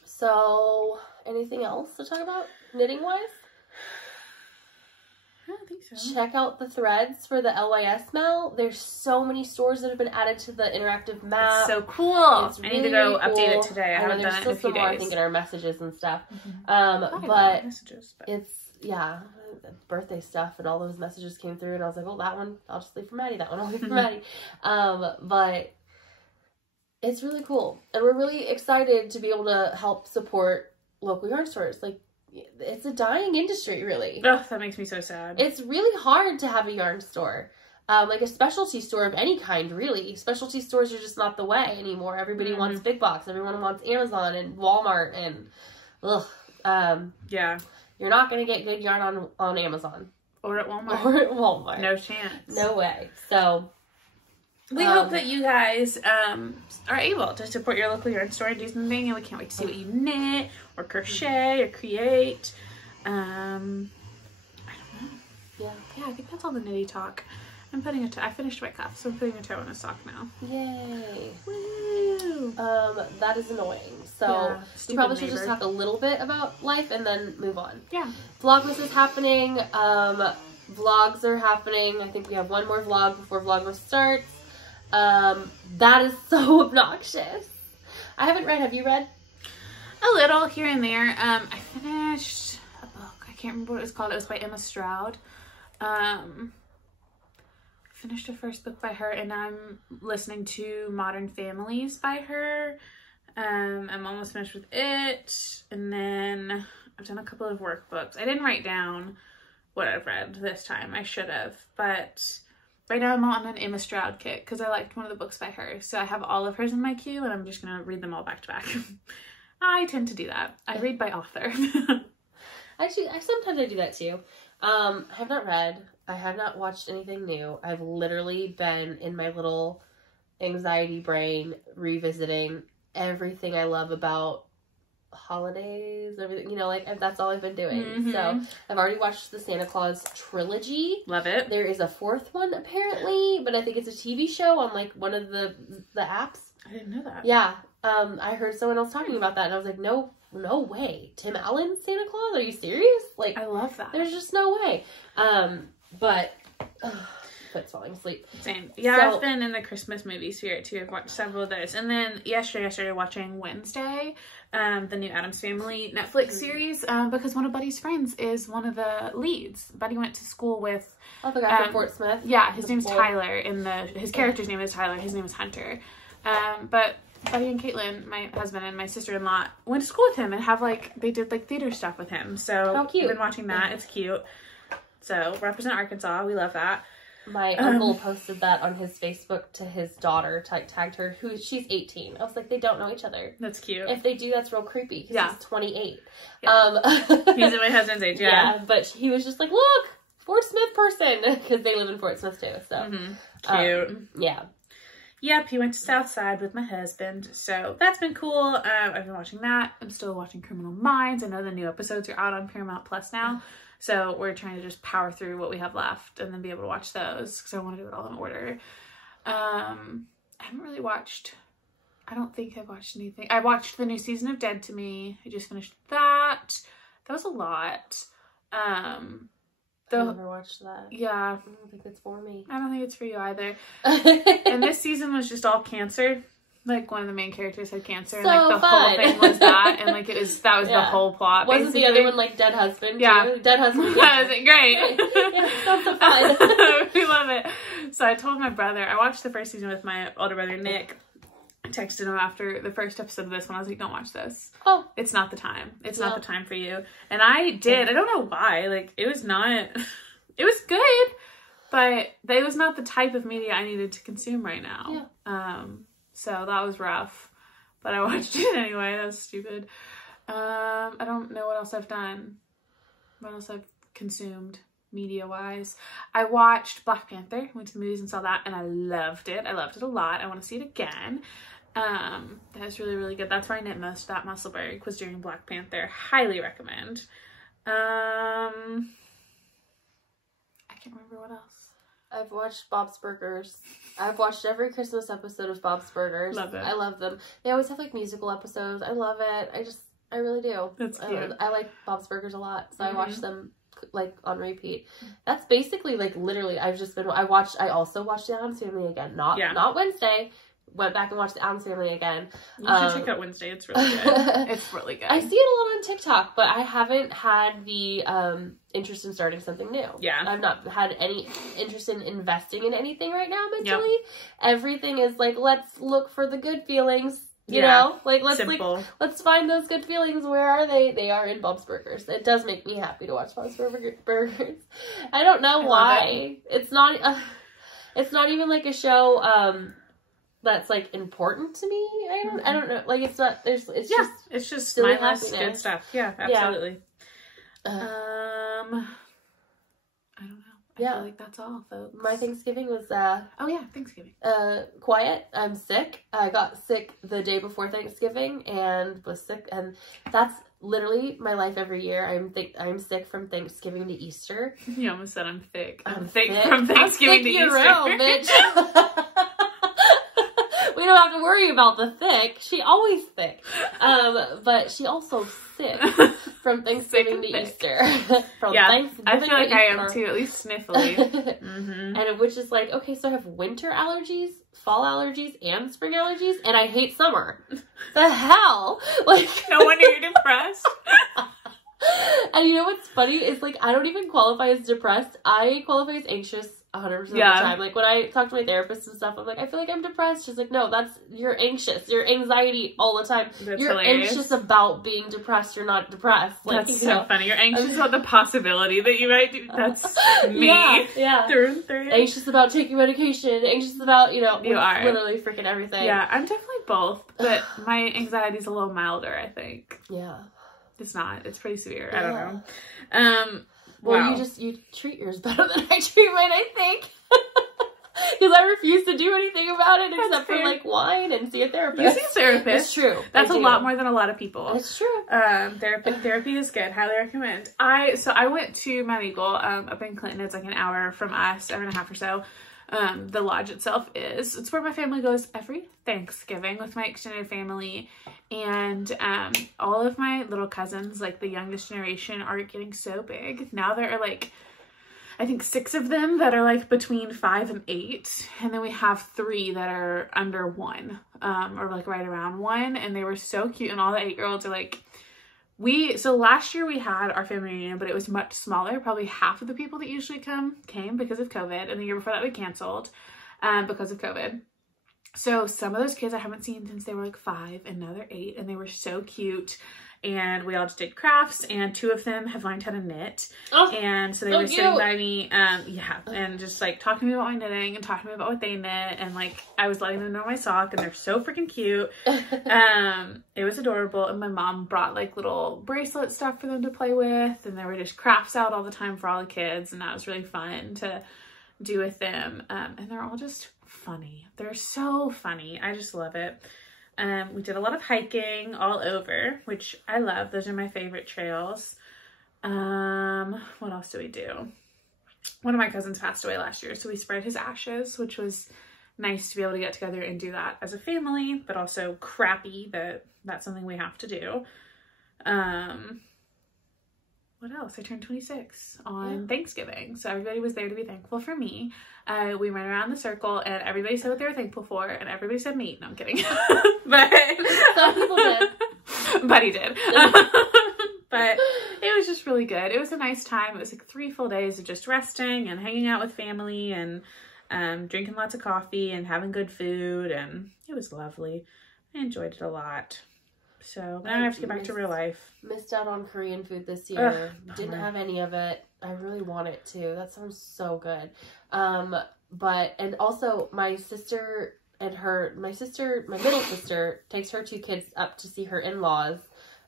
So, anything else to talk about knitting-wise? I don't think so. Check out the threads for the LYS mail. There's so many stores that have been added to the interactive map. It's so cool. It's I need to go really update cool. it today. I haven't done it in a few days. I think in our messages and stuff. But messages, it's, yeah, birthday stuff and all those messages came through and I was like, well, that one I'll just leave for Maddie. That one I'll leave for Maddie. But it's really cool. And we're really excited to be able to help support local yarn stores. Like, it's a dying industry, really. Oh, that makes me so sad. It's really hard to have a yarn store. Like a specialty store of any kind, really. Specialty stores are just not the way anymore. Everybody wants big box. Everyone wants Amazon and Walmart and, yeah. You're not going to get good yarn on Amazon. Or at Walmart. Or at Walmart. No chance. No way. So, we hope that you guys are able to support your local yarn store and do something, and we can't wait to see what you knit or crochet or create. I don't know. Yeah, I think that's all the nitty talk. I finished my cuff, so I'm putting a toe in a sock now. Yay. Woo! That is annoying. So, we probably should just talk a little bit about life and then move on. Yeah. Vlogmas is happening. Vlogs are happening. I think we have one more vlog before Vlogmas starts. That is so obnoxious. I haven't read. Have you read? A little here and there. I finished a book. I can't remember what it was called. It was by Emma Stroud. Finished the first book by her, and I'm listening to Modern Families by her. I'm almost finished with it, and then I've done a couple of workbooks. I didn't write down what I've read this time. I should have, but right now I'm on an Emma Stroud kick because I liked one of the books by her. So I have all of hers in my queue, and I'm just gonna read them all back to back. I tend to do that. I read by author. Actually, sometimes I do that too. I have not read. I have not watched anything new. I've literally been in my little anxiety brain revisiting everything I love about holidays, everything, you know, like that's all I've been doing. So I've already watched the Santa Claus trilogy. Love it. There is a fourth one apparently, but I think it's a TV show on like one of the apps. I didn't know that. Yeah. I heard someone else talking about that and I was like, no way. Tim Allen's Santa Claus? Are you serious? Like, I love that. There's just no way. But quits falling asleep. Same. Yeah, I've been in the Christmas movie spirit too. I've watched several of those. And then yesterday I started watching Wednesday, the new Addams Family Netflix series, because one of Buddy's friends is one of the leads. Buddy went to school with... Oh, the guy from Fort Smith? Yeah, his name's Tyler. His character's name is Tyler. His name is Hunter. But Buddy and Caitlin, my husband and my sister-in-law, went to school with him and they did like theater stuff with him. So how cute. I've been watching that. It's cute. So represent Arkansas. We love that. My uncle posted that on his Facebook to his daughter, tagged her, she's 18. I was like, they don't know each other. That's cute. If they do, that's real creepy because he's 28. Yeah. He's at my husband's age, yeah. But he was just like, look, Fort Smith person, because they live in Fort Smith too. So cute. Yeah. Yep, he went to Southside with my husband, so that's been cool. I've been watching that. I'm still watching Criminal Minds. I know the new episodes are out on Paramount Plus now, so we're trying to just power through what we have left and then be able to watch those because I want to do it all in order. I haven't really watched... I don't think I've watched anything. I watched the new season of Dead to Me. I just finished that. That was a lot. I've never watched that. Yeah. I don't think it's for me. I don't think it's for you either. And this season was just all cancer. Like, one of the main characters had cancer. And, like, the whole thing was that. And, like, that was the whole plot, Wasn't basically. the other one, like, Dead Husband, yeah. too? Dead Husband. That was great. Yeah, that's so fun. We love it. So I told my brother, I watched the first season with my older brother, Nick. I texted him after the first episode of this one. I was like, don't watch this. Oh. It's not the time. It's not the time for you. And I did. I don't know why. Like, it was not... It was good, but it was not the type of media I needed to consume right now. Yeah. So that was rough. But I watched it anyway. That was stupid. I don't know what else I've done. What else I've consumed media-wise. I watched Black Panther. Went to the movies and saw that, and I loved it. I loved it a lot. I want to see it again. That was really, really good. That's where I knit most of that. Musselburgh was during Black Panther. Highly recommend. I can't remember what else. I've watched Bob's Burgers. I've watched every Christmas episode of Bob's Burgers. Love it. I love them. They always have like musical episodes. I love it. I really do. That's cute. I like Bob's Burgers a lot, so I watch them like on repeat. That's basically like literally I also watched The Addams Family again. Not Wednesday. Went back and watched The Addams Family again. You should check out Wednesday. It's really good. It's really good. I see it a lot on TikTok, but I haven't had the interest in starting something new. Yeah. I've not had any interest in investing in anything right now mentally. Yep. Everything is like, let's look for the good feelings. You know? Like, let's find those good feelings. Where are they? They are in Bob's Burgers. It does make me happy to watch Bob's Burgers. I don't know why. It's not even like a show, that's like important to me. I don't know. Like it's not. It's just mindless good stuff. Yeah, absolutely. Yeah. I don't know. I feel like that's all, folks. My Thanksgiving was Thanksgiving. Quiet. I'm sick. I got sick the day before Thanksgiving and was sick, and that's literally my life every year. I'm sick from Thanksgiving to Easter. You almost said I'm thick. I'm thick from Thanksgiving to Easter. Bitch. We don't have to worry about the thick. She always thick. But she also sick from Thanksgiving to Easter. Thanksgiving I feel like I am too, at least sniffly. And which is like, okay, so I have winter allergies, fall allergies, and spring allergies, and I hate summer. The hell? Like, no wonder you're depressed. And you know what's funny is like I don't even qualify as depressed. I qualify as anxious 100% of the time. Like when I talk to my therapist and stuff, I'm like, I feel like I'm depressed. She's like, no, you're anxious. You're anxiety all the time. That's you're hilarious. Anxious about being depressed. You're not depressed. Like, that's so funny. You're anxious about the possibility that you might do. That's me. Yeah. Through and through. Anxious about taking medication. Anxious about, you are literally freaking everything. Yeah, I'm definitely both, but my anxiety's a little milder, I think. Yeah. It's not. It's pretty severe. Yeah. I don't know. Well, you treat yours better than I treat mine, I think. Because I refuse to do anything about it except for like wine and see a therapist. You see a therapist. It's true. That's a lot more than a lot of people. It's true. Therapy is good. Highly recommend. I went to Mount Eagle up in Clinton. It's like an hour from us, hour and a half or so. The lodge itself it's where my family goes every Thanksgiving with my extended family, and all of my little cousins, like the youngest generation, are getting so big now. They're like, I think 6 of them that are like between 5 and 8. And then we have 3 that are under 1, or like right around 1. And they were so cute. And all the 8-year-olds are like, so last year we had our family reunion, but it was much smaller. Probably half of the people that usually came because of COVID. And the year before that we canceled because of COVID. So some of those kids I haven't seen since they were like 5, and now they're 8, and they were so cute. And we all just did crafts, and 2 of them have learned how to knit. Oh, and so they were sitting by me, and just like talking to me about my knitting and talking to me about what they knit. And like, I was letting them know my sock, and they're so freaking cute. It was adorable. And my mom brought like little bracelet stuff for them to play with. And there were just crafts out all the time for all the kids. And that was really fun to do with them. And they're all just funny. They're so funny. I just love it. We did a lot of hiking all over, which I love. Those are my favorite trails. What else do we do? One of my cousins passed away last year, so we spread his ashes, which was nice to be able to get together and do that as a family, but also crappy that that's something we have to do. What else? I turned 26 on Thanksgiving, so everybody was there to be thankful for me. We ran around the circle, and everybody said what they were thankful for, and everybody said meat. No, I'm kidding. But some people did. Buddy did. But it was just really good. It was a nice time. It was like 3 full days of just resting and hanging out with family and drinking lots of coffee and having good food, and it was lovely. I enjoyed it a lot. So now I have to get back to real life. Missed out on Korean food this year. Didn't have any of it. I really want it to. That sounds so good. And also my sister and my middle sister takes her 2 kids up to see her in-laws.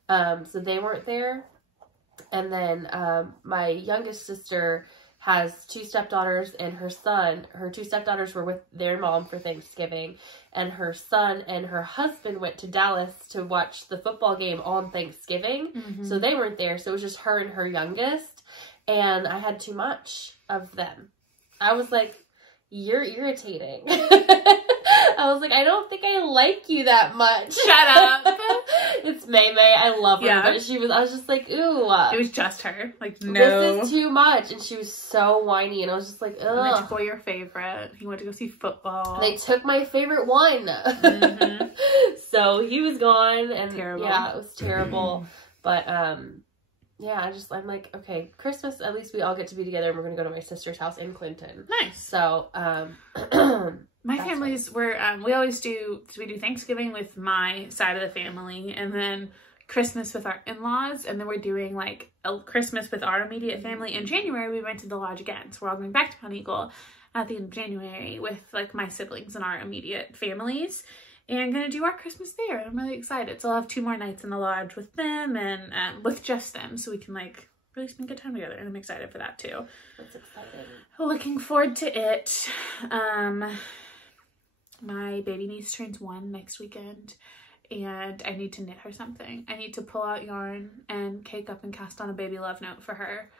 So they weren't there. And then, my youngest sister has 2 stepdaughters, and her 2 stepdaughters were with their mom for Thanksgiving, and her son and her husband went to Dallas to watch the football game on Thanksgiving. Mm-hmm. So they weren't there. So it was just her and her youngest, and I had too much of them. I was like, you're irritating. I was like, I don't think I like you that much. Shut up. It's May. I love her. Yeah. But I was just like, ooh. It was just her. Like, no. This is too much. And she was so whiny. And I was just like, ugh. And they took away your favorite. He went to go see football. They took my favorite one. Mm-hmm. So he was gone. And terrible. Yeah, it was terrible. But, yeah, I'm like, okay, Christmas, at least we all get to be together, and we're going to go to my sister's house in Clinton. Nice. So, my families were, we do Thanksgiving with my side of the family, and then Christmas with our in-laws, and then we're doing like a Christmas with our immediate family. In January, we rented the lodge again, so we're all going back to Mount Eagle at the end of January with like my siblings and our immediate families. And I'm going to do our Christmas there. I'm really excited. So I'll have 2 more nights in the lodge with them and with just them. So we can like really spend good time together. And I'm excited for that too. That's exciting. Looking forward to it. My baby niece turns 1 next weekend. And I need to knit her something. I need to pull out yarn and cake up and cast on a baby love note for her.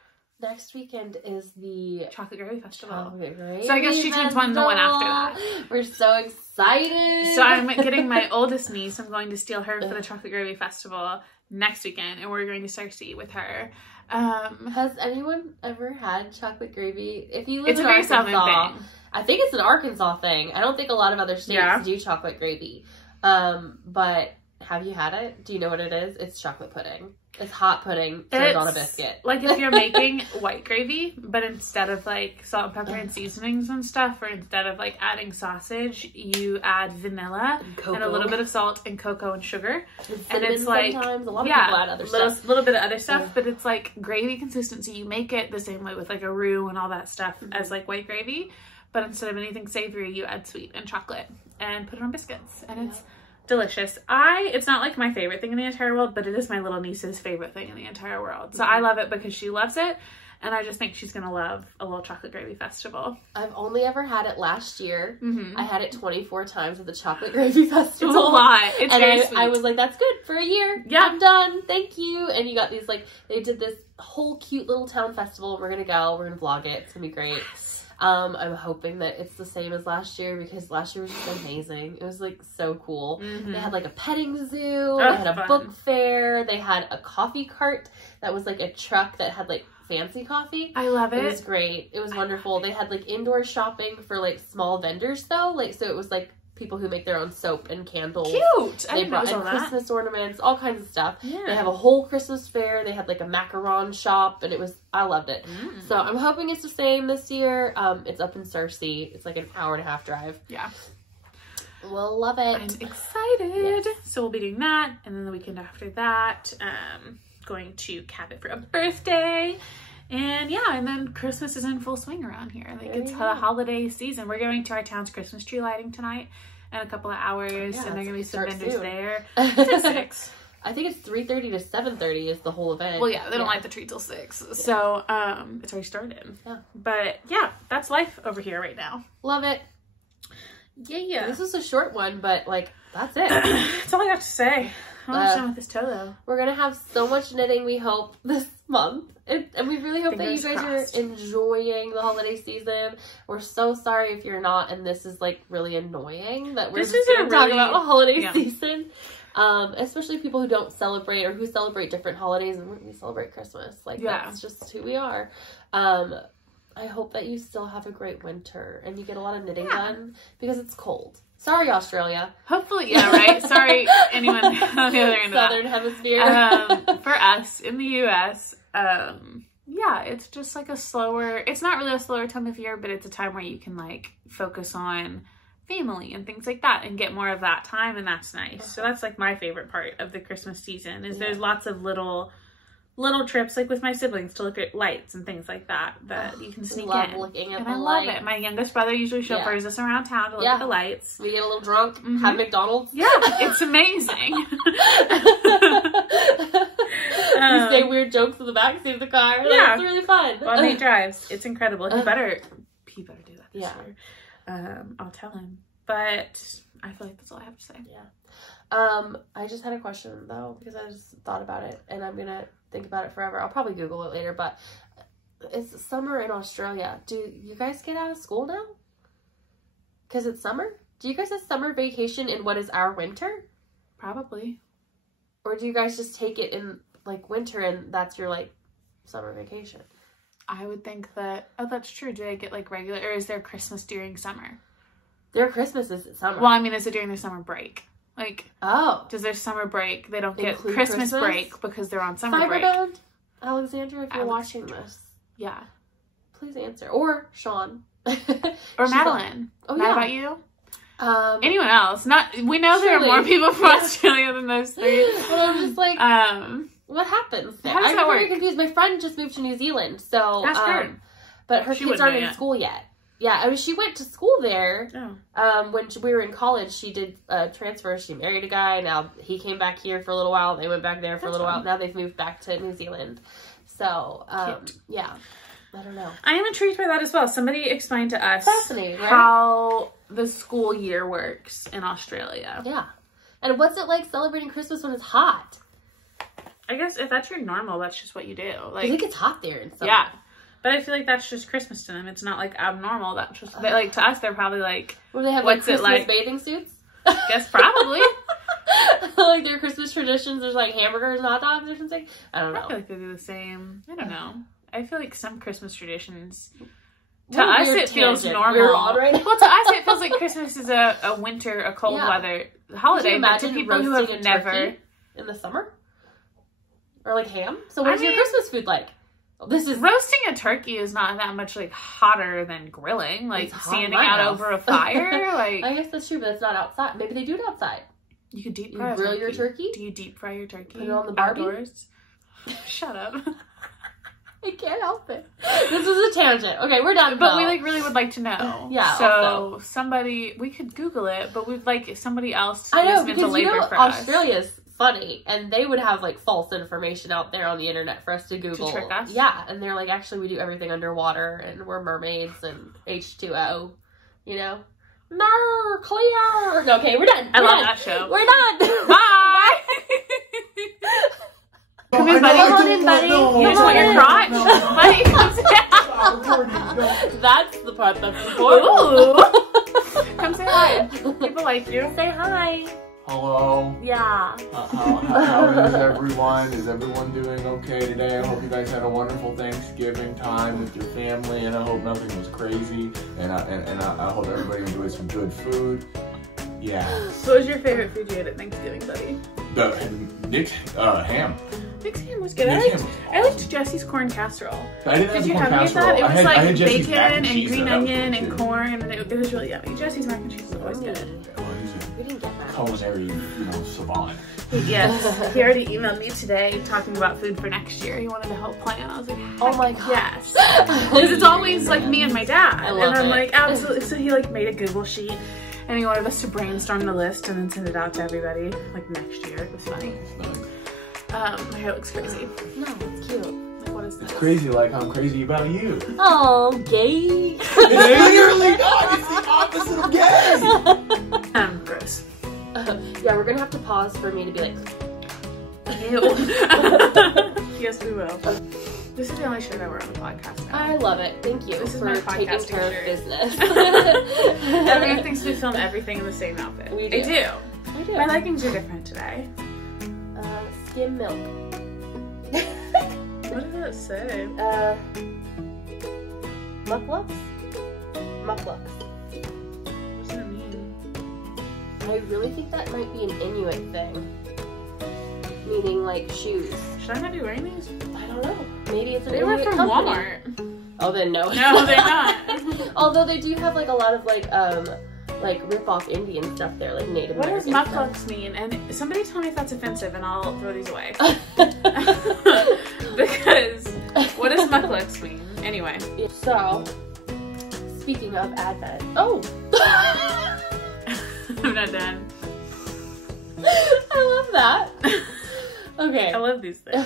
Next weekend is the Chocolate Gravy Festival. Chocolate Gravy so I guess she turns 1 the one after that. We're so excited. So I'm getting my oldest niece. I'm going to steal her for the Chocolate Gravy Festival next weekend, and we're going to Stacey with her. Has anyone ever had chocolate gravy? If you live it's in a very Arkansas, Southern thing. I think it's an Arkansas thing. I don't think a lot of other states do chocolate gravy. But have you had it? Do you know what it is? It's chocolate pudding. It's hot pudding served on a biscuit. Like if you're making white gravy, but instead of like salt and pepper and seasonings and stuff, or instead of like adding sausage, you add vanilla and a little bit of salt and cocoa and sugar. And it's like, sometimes. A lot of people add other stuff. A little bit of other stuff, but it's like gravy consistency. You make it the same way with like a roux and all that stuff as like white gravy, but instead of anything savory, you add sweet and chocolate and put it on biscuits. And it's delicious. It's not like my favorite thing in the entire world, but it is my little niece's favorite thing in the entire world. So I love it because she loves it, and I just think she's gonna love a little chocolate gravy festival. I've only ever had it last year. I had it 24 times at the chocolate gravy festival. It's a lot. It's very sweet. I was like, that's good for a year. Yeah, I'm done. Thank you. And you got these like, they did this whole cute little town festival. We're gonna go. We're gonna vlog it. It's gonna be great. Yes. I'm hoping that it's the same as last year because last year was just amazing. It was like so cool. They had like a petting zoo, they had a book fair, they had a coffee cart that was like a truck that had like fancy coffee. I love it. It was great. It was wonderful. They had like indoor shopping for like small vendors though. Like, so it was like people who make their own soap and candles. Cute! They brought in Christmas ornaments, all kinds of stuff. Yeah. They have a whole Christmas fair. They had like a macaron shop, and I loved it. So I'm hoping it's the same this year. It's up in Cersei. It's like an hour-and-a-half drive. Yeah. We'll love it. I'm excited. Yes. So we'll be doing that, and then the weekend after that, going to Cabot for a birthday. And yeah, and then Christmas is in full swing around here. Like, it's the holiday season. We're going to our town's Christmas tree lighting tonight in a couple of hours, and there are going to be some vendors there. It's at 6. I think it's 3:30 to 7:30 is the whole event. Well, yeah, they don't light the tree till 6. Yeah. So, it's already started. Yeah. But yeah, that's life over here right now. Love it. Yeah. This was a short one, but like, that's it. That's all I have to say. I'm almost done with this toe, though. We're going to have so much knitting, we hope, this month. And we really hope that you guys are enjoying the holiday season. We're so sorry if you're not, and this is, like, really annoying that we're just going to talk about the holiday season. Especially people who don't celebrate or who celebrate different holidays, and we celebrate Christmas. Like, that's just who we are. I hope that you still have a great winter, and you get a lot of knitting done, because it's cold. Sorry, Australia. Hopefully, yeah, right? Sorry, anyone on the other end of that. Southern Hemisphere. For us, in the U.S., yeah, it's just like it's not really a slower time of year, but it's a time where you can, like, focus on family and things like that and get more of that time, and that's nice. So that's, like, my favorite part of the Christmas season is there's lots of little trips, like with my siblings, to look at lights and things like that you can sneak in. Looking at and the I love it. My youngest brother usually chauffeurs us around town to look at the lights. We get a little drunk, have McDonald's. Yeah, it's amazing. We say weird jokes in the backseat of the car. It's really fun. While he drives, it's incredible. He better do that this year. I'll tell him. But I feel like that's all I have to say. Yeah. I just had a question though, because I just thought about it, and I'm gonna think about it forever. I'll probably Google it later, but it's summer in Australia. Do you guys get out of school now? Because it's summer? Do you guys have summer vacation in what is our winter? Probably. Or do you guys just take it in, like, winter and that's your, like, summer vacation? I would think that, that's true. Do they get, like, regular, or is there Christmas during summer? Their Christmas is summer. Well, I mean, is it during their summer break? Like, does their summer break, they don't get Christmas break because they're on summer break? Fiberbound? Alexandra, if you're watching this. Yeah. Please answer. Or Sean. Or Madeline. Oh, Mad about you? Anyone else? We know there are more people from Australia than those 3. But I'm just like, what happens? How does that work? I'm very confused. My friend just moved to New Zealand, so that's her. But her kids aren't in school yet. Yeah, I mean, she went to school there. When we were in college, she did a transfer. She married a guy. Now he came back here for a little while. They went back there for a little while. Now they've moved back to New Zealand. So, yeah. I don't know. I am intrigued by that as well. Somebody explained to us how the school year works in Australia. Yeah. And what's it like celebrating Christmas when it's hot? I guess if that's your normal, that's just what you do. Like, I think it's hot there in summer. Yeah. But I feel like that's just Christmas to them. It's not, like, abnormal. That's just, like, to us, they're probably, like, well, they have, what's like, Christmas it like? Bathing suits? I guess probably. Like, their Christmas traditions, there's, like, hamburgers and hot dogs or something. I don't know. I feel like they do the same. I don't know. I feel like some Christmas traditions, to us, it feels normal. We're on right now. Well, to us, it feels like Christmas is a winter, a cold weather holiday. But to people who have never... in the summer? Or, like, ham? So what's your Christmas food like? Roasting a turkey is not that much, like, hotter than grilling, like standing out over a fire. Like, I guess that's true, but it's not outside. Maybe they do it outside. You could deep fry. Grill your turkey. Do you deep fry your turkey? Put it on the barbie. Outdoors? Shut up. I can't help it. This is a tangent. Okay, we're done. But we, like, really would like to know. Yeah. So somebody, we could Google it, but we'd like somebody else to do mental labor for us. Australia's funny, and they would have, like, false information out there on the internet for us to Google. To trick us? Yeah, and they're like, actually, we do everything underwater, and we're mermaids and H2O, you know? No, clear! Okay, we're done. I love that show. We're done! Bye! Come in, buddy. Come on in, buddy. You just want your crotch? Buddy, comes down. That's the part. about that before. Ooh. Come say hi. People like you. Say hi. Hello. Yeah. How is everyone? Is everyone doing okay today? I hope you guys had a wonderful Thanksgiving time with your family, and I hope nothing was crazy. And I hope everybody enjoyed some good food. Yeah. What was your favorite food you had at Thanksgiving, buddy? Nick's ham. Nick's ham was good. Nick's ham was I liked Jesse's corn casserole. I didn't Did have you corn have any of casserole. that? It was I had like Jesse's bacon mac and cheese, green that was onion good, and too. corn, and it was really yummy. Jesse's mac and cheese is always good. We didn't get that. Culinary, savant. Yes, he already emailed me today talking about food for next year. He wanted to help plan. I was like, Oh my god. yes. Because it's always like me and my dad. I love and I'm it. like, absolutely. So he like made a Google sheet and he wanted us to brainstorm the list and then send it out to everybody like next year. It was funny. My hair looks crazy. No, it's cute. Like, what is this? Crazy like I'm crazy about you. Oh, gay. It's literally not. It's the opposite of gay. Gross. Yeah, we're gonna have to pause for me to be like, Ew. Yes, we will. This is the only shirt I wear on the podcast now. I love it. Thank you This is for my taking podcasting care shirt. of business. Everyone thinks we film everything in the same outfit. We do. I do. We do. My likings are different today. Skim milk. What does it say? Mucklucks? Mucklucks. What does it mean? I really think that might be an Inuit thing. Meaning like shoes. Should I not be wearing these? I don't know. Maybe it's an They were Inuit from company. Walmart. Oh, then no. No, they're not. Although they do have like a lot of like rip-off Indian stuff there, like Native What does American stuff. mucklucks mean? And somebody tell me if that's offensive and I'll throw these away. Because what does mucklucks mean? Anyway. So, speaking of Advent. Oh! I'm not done. I love that. Okay. I love these things.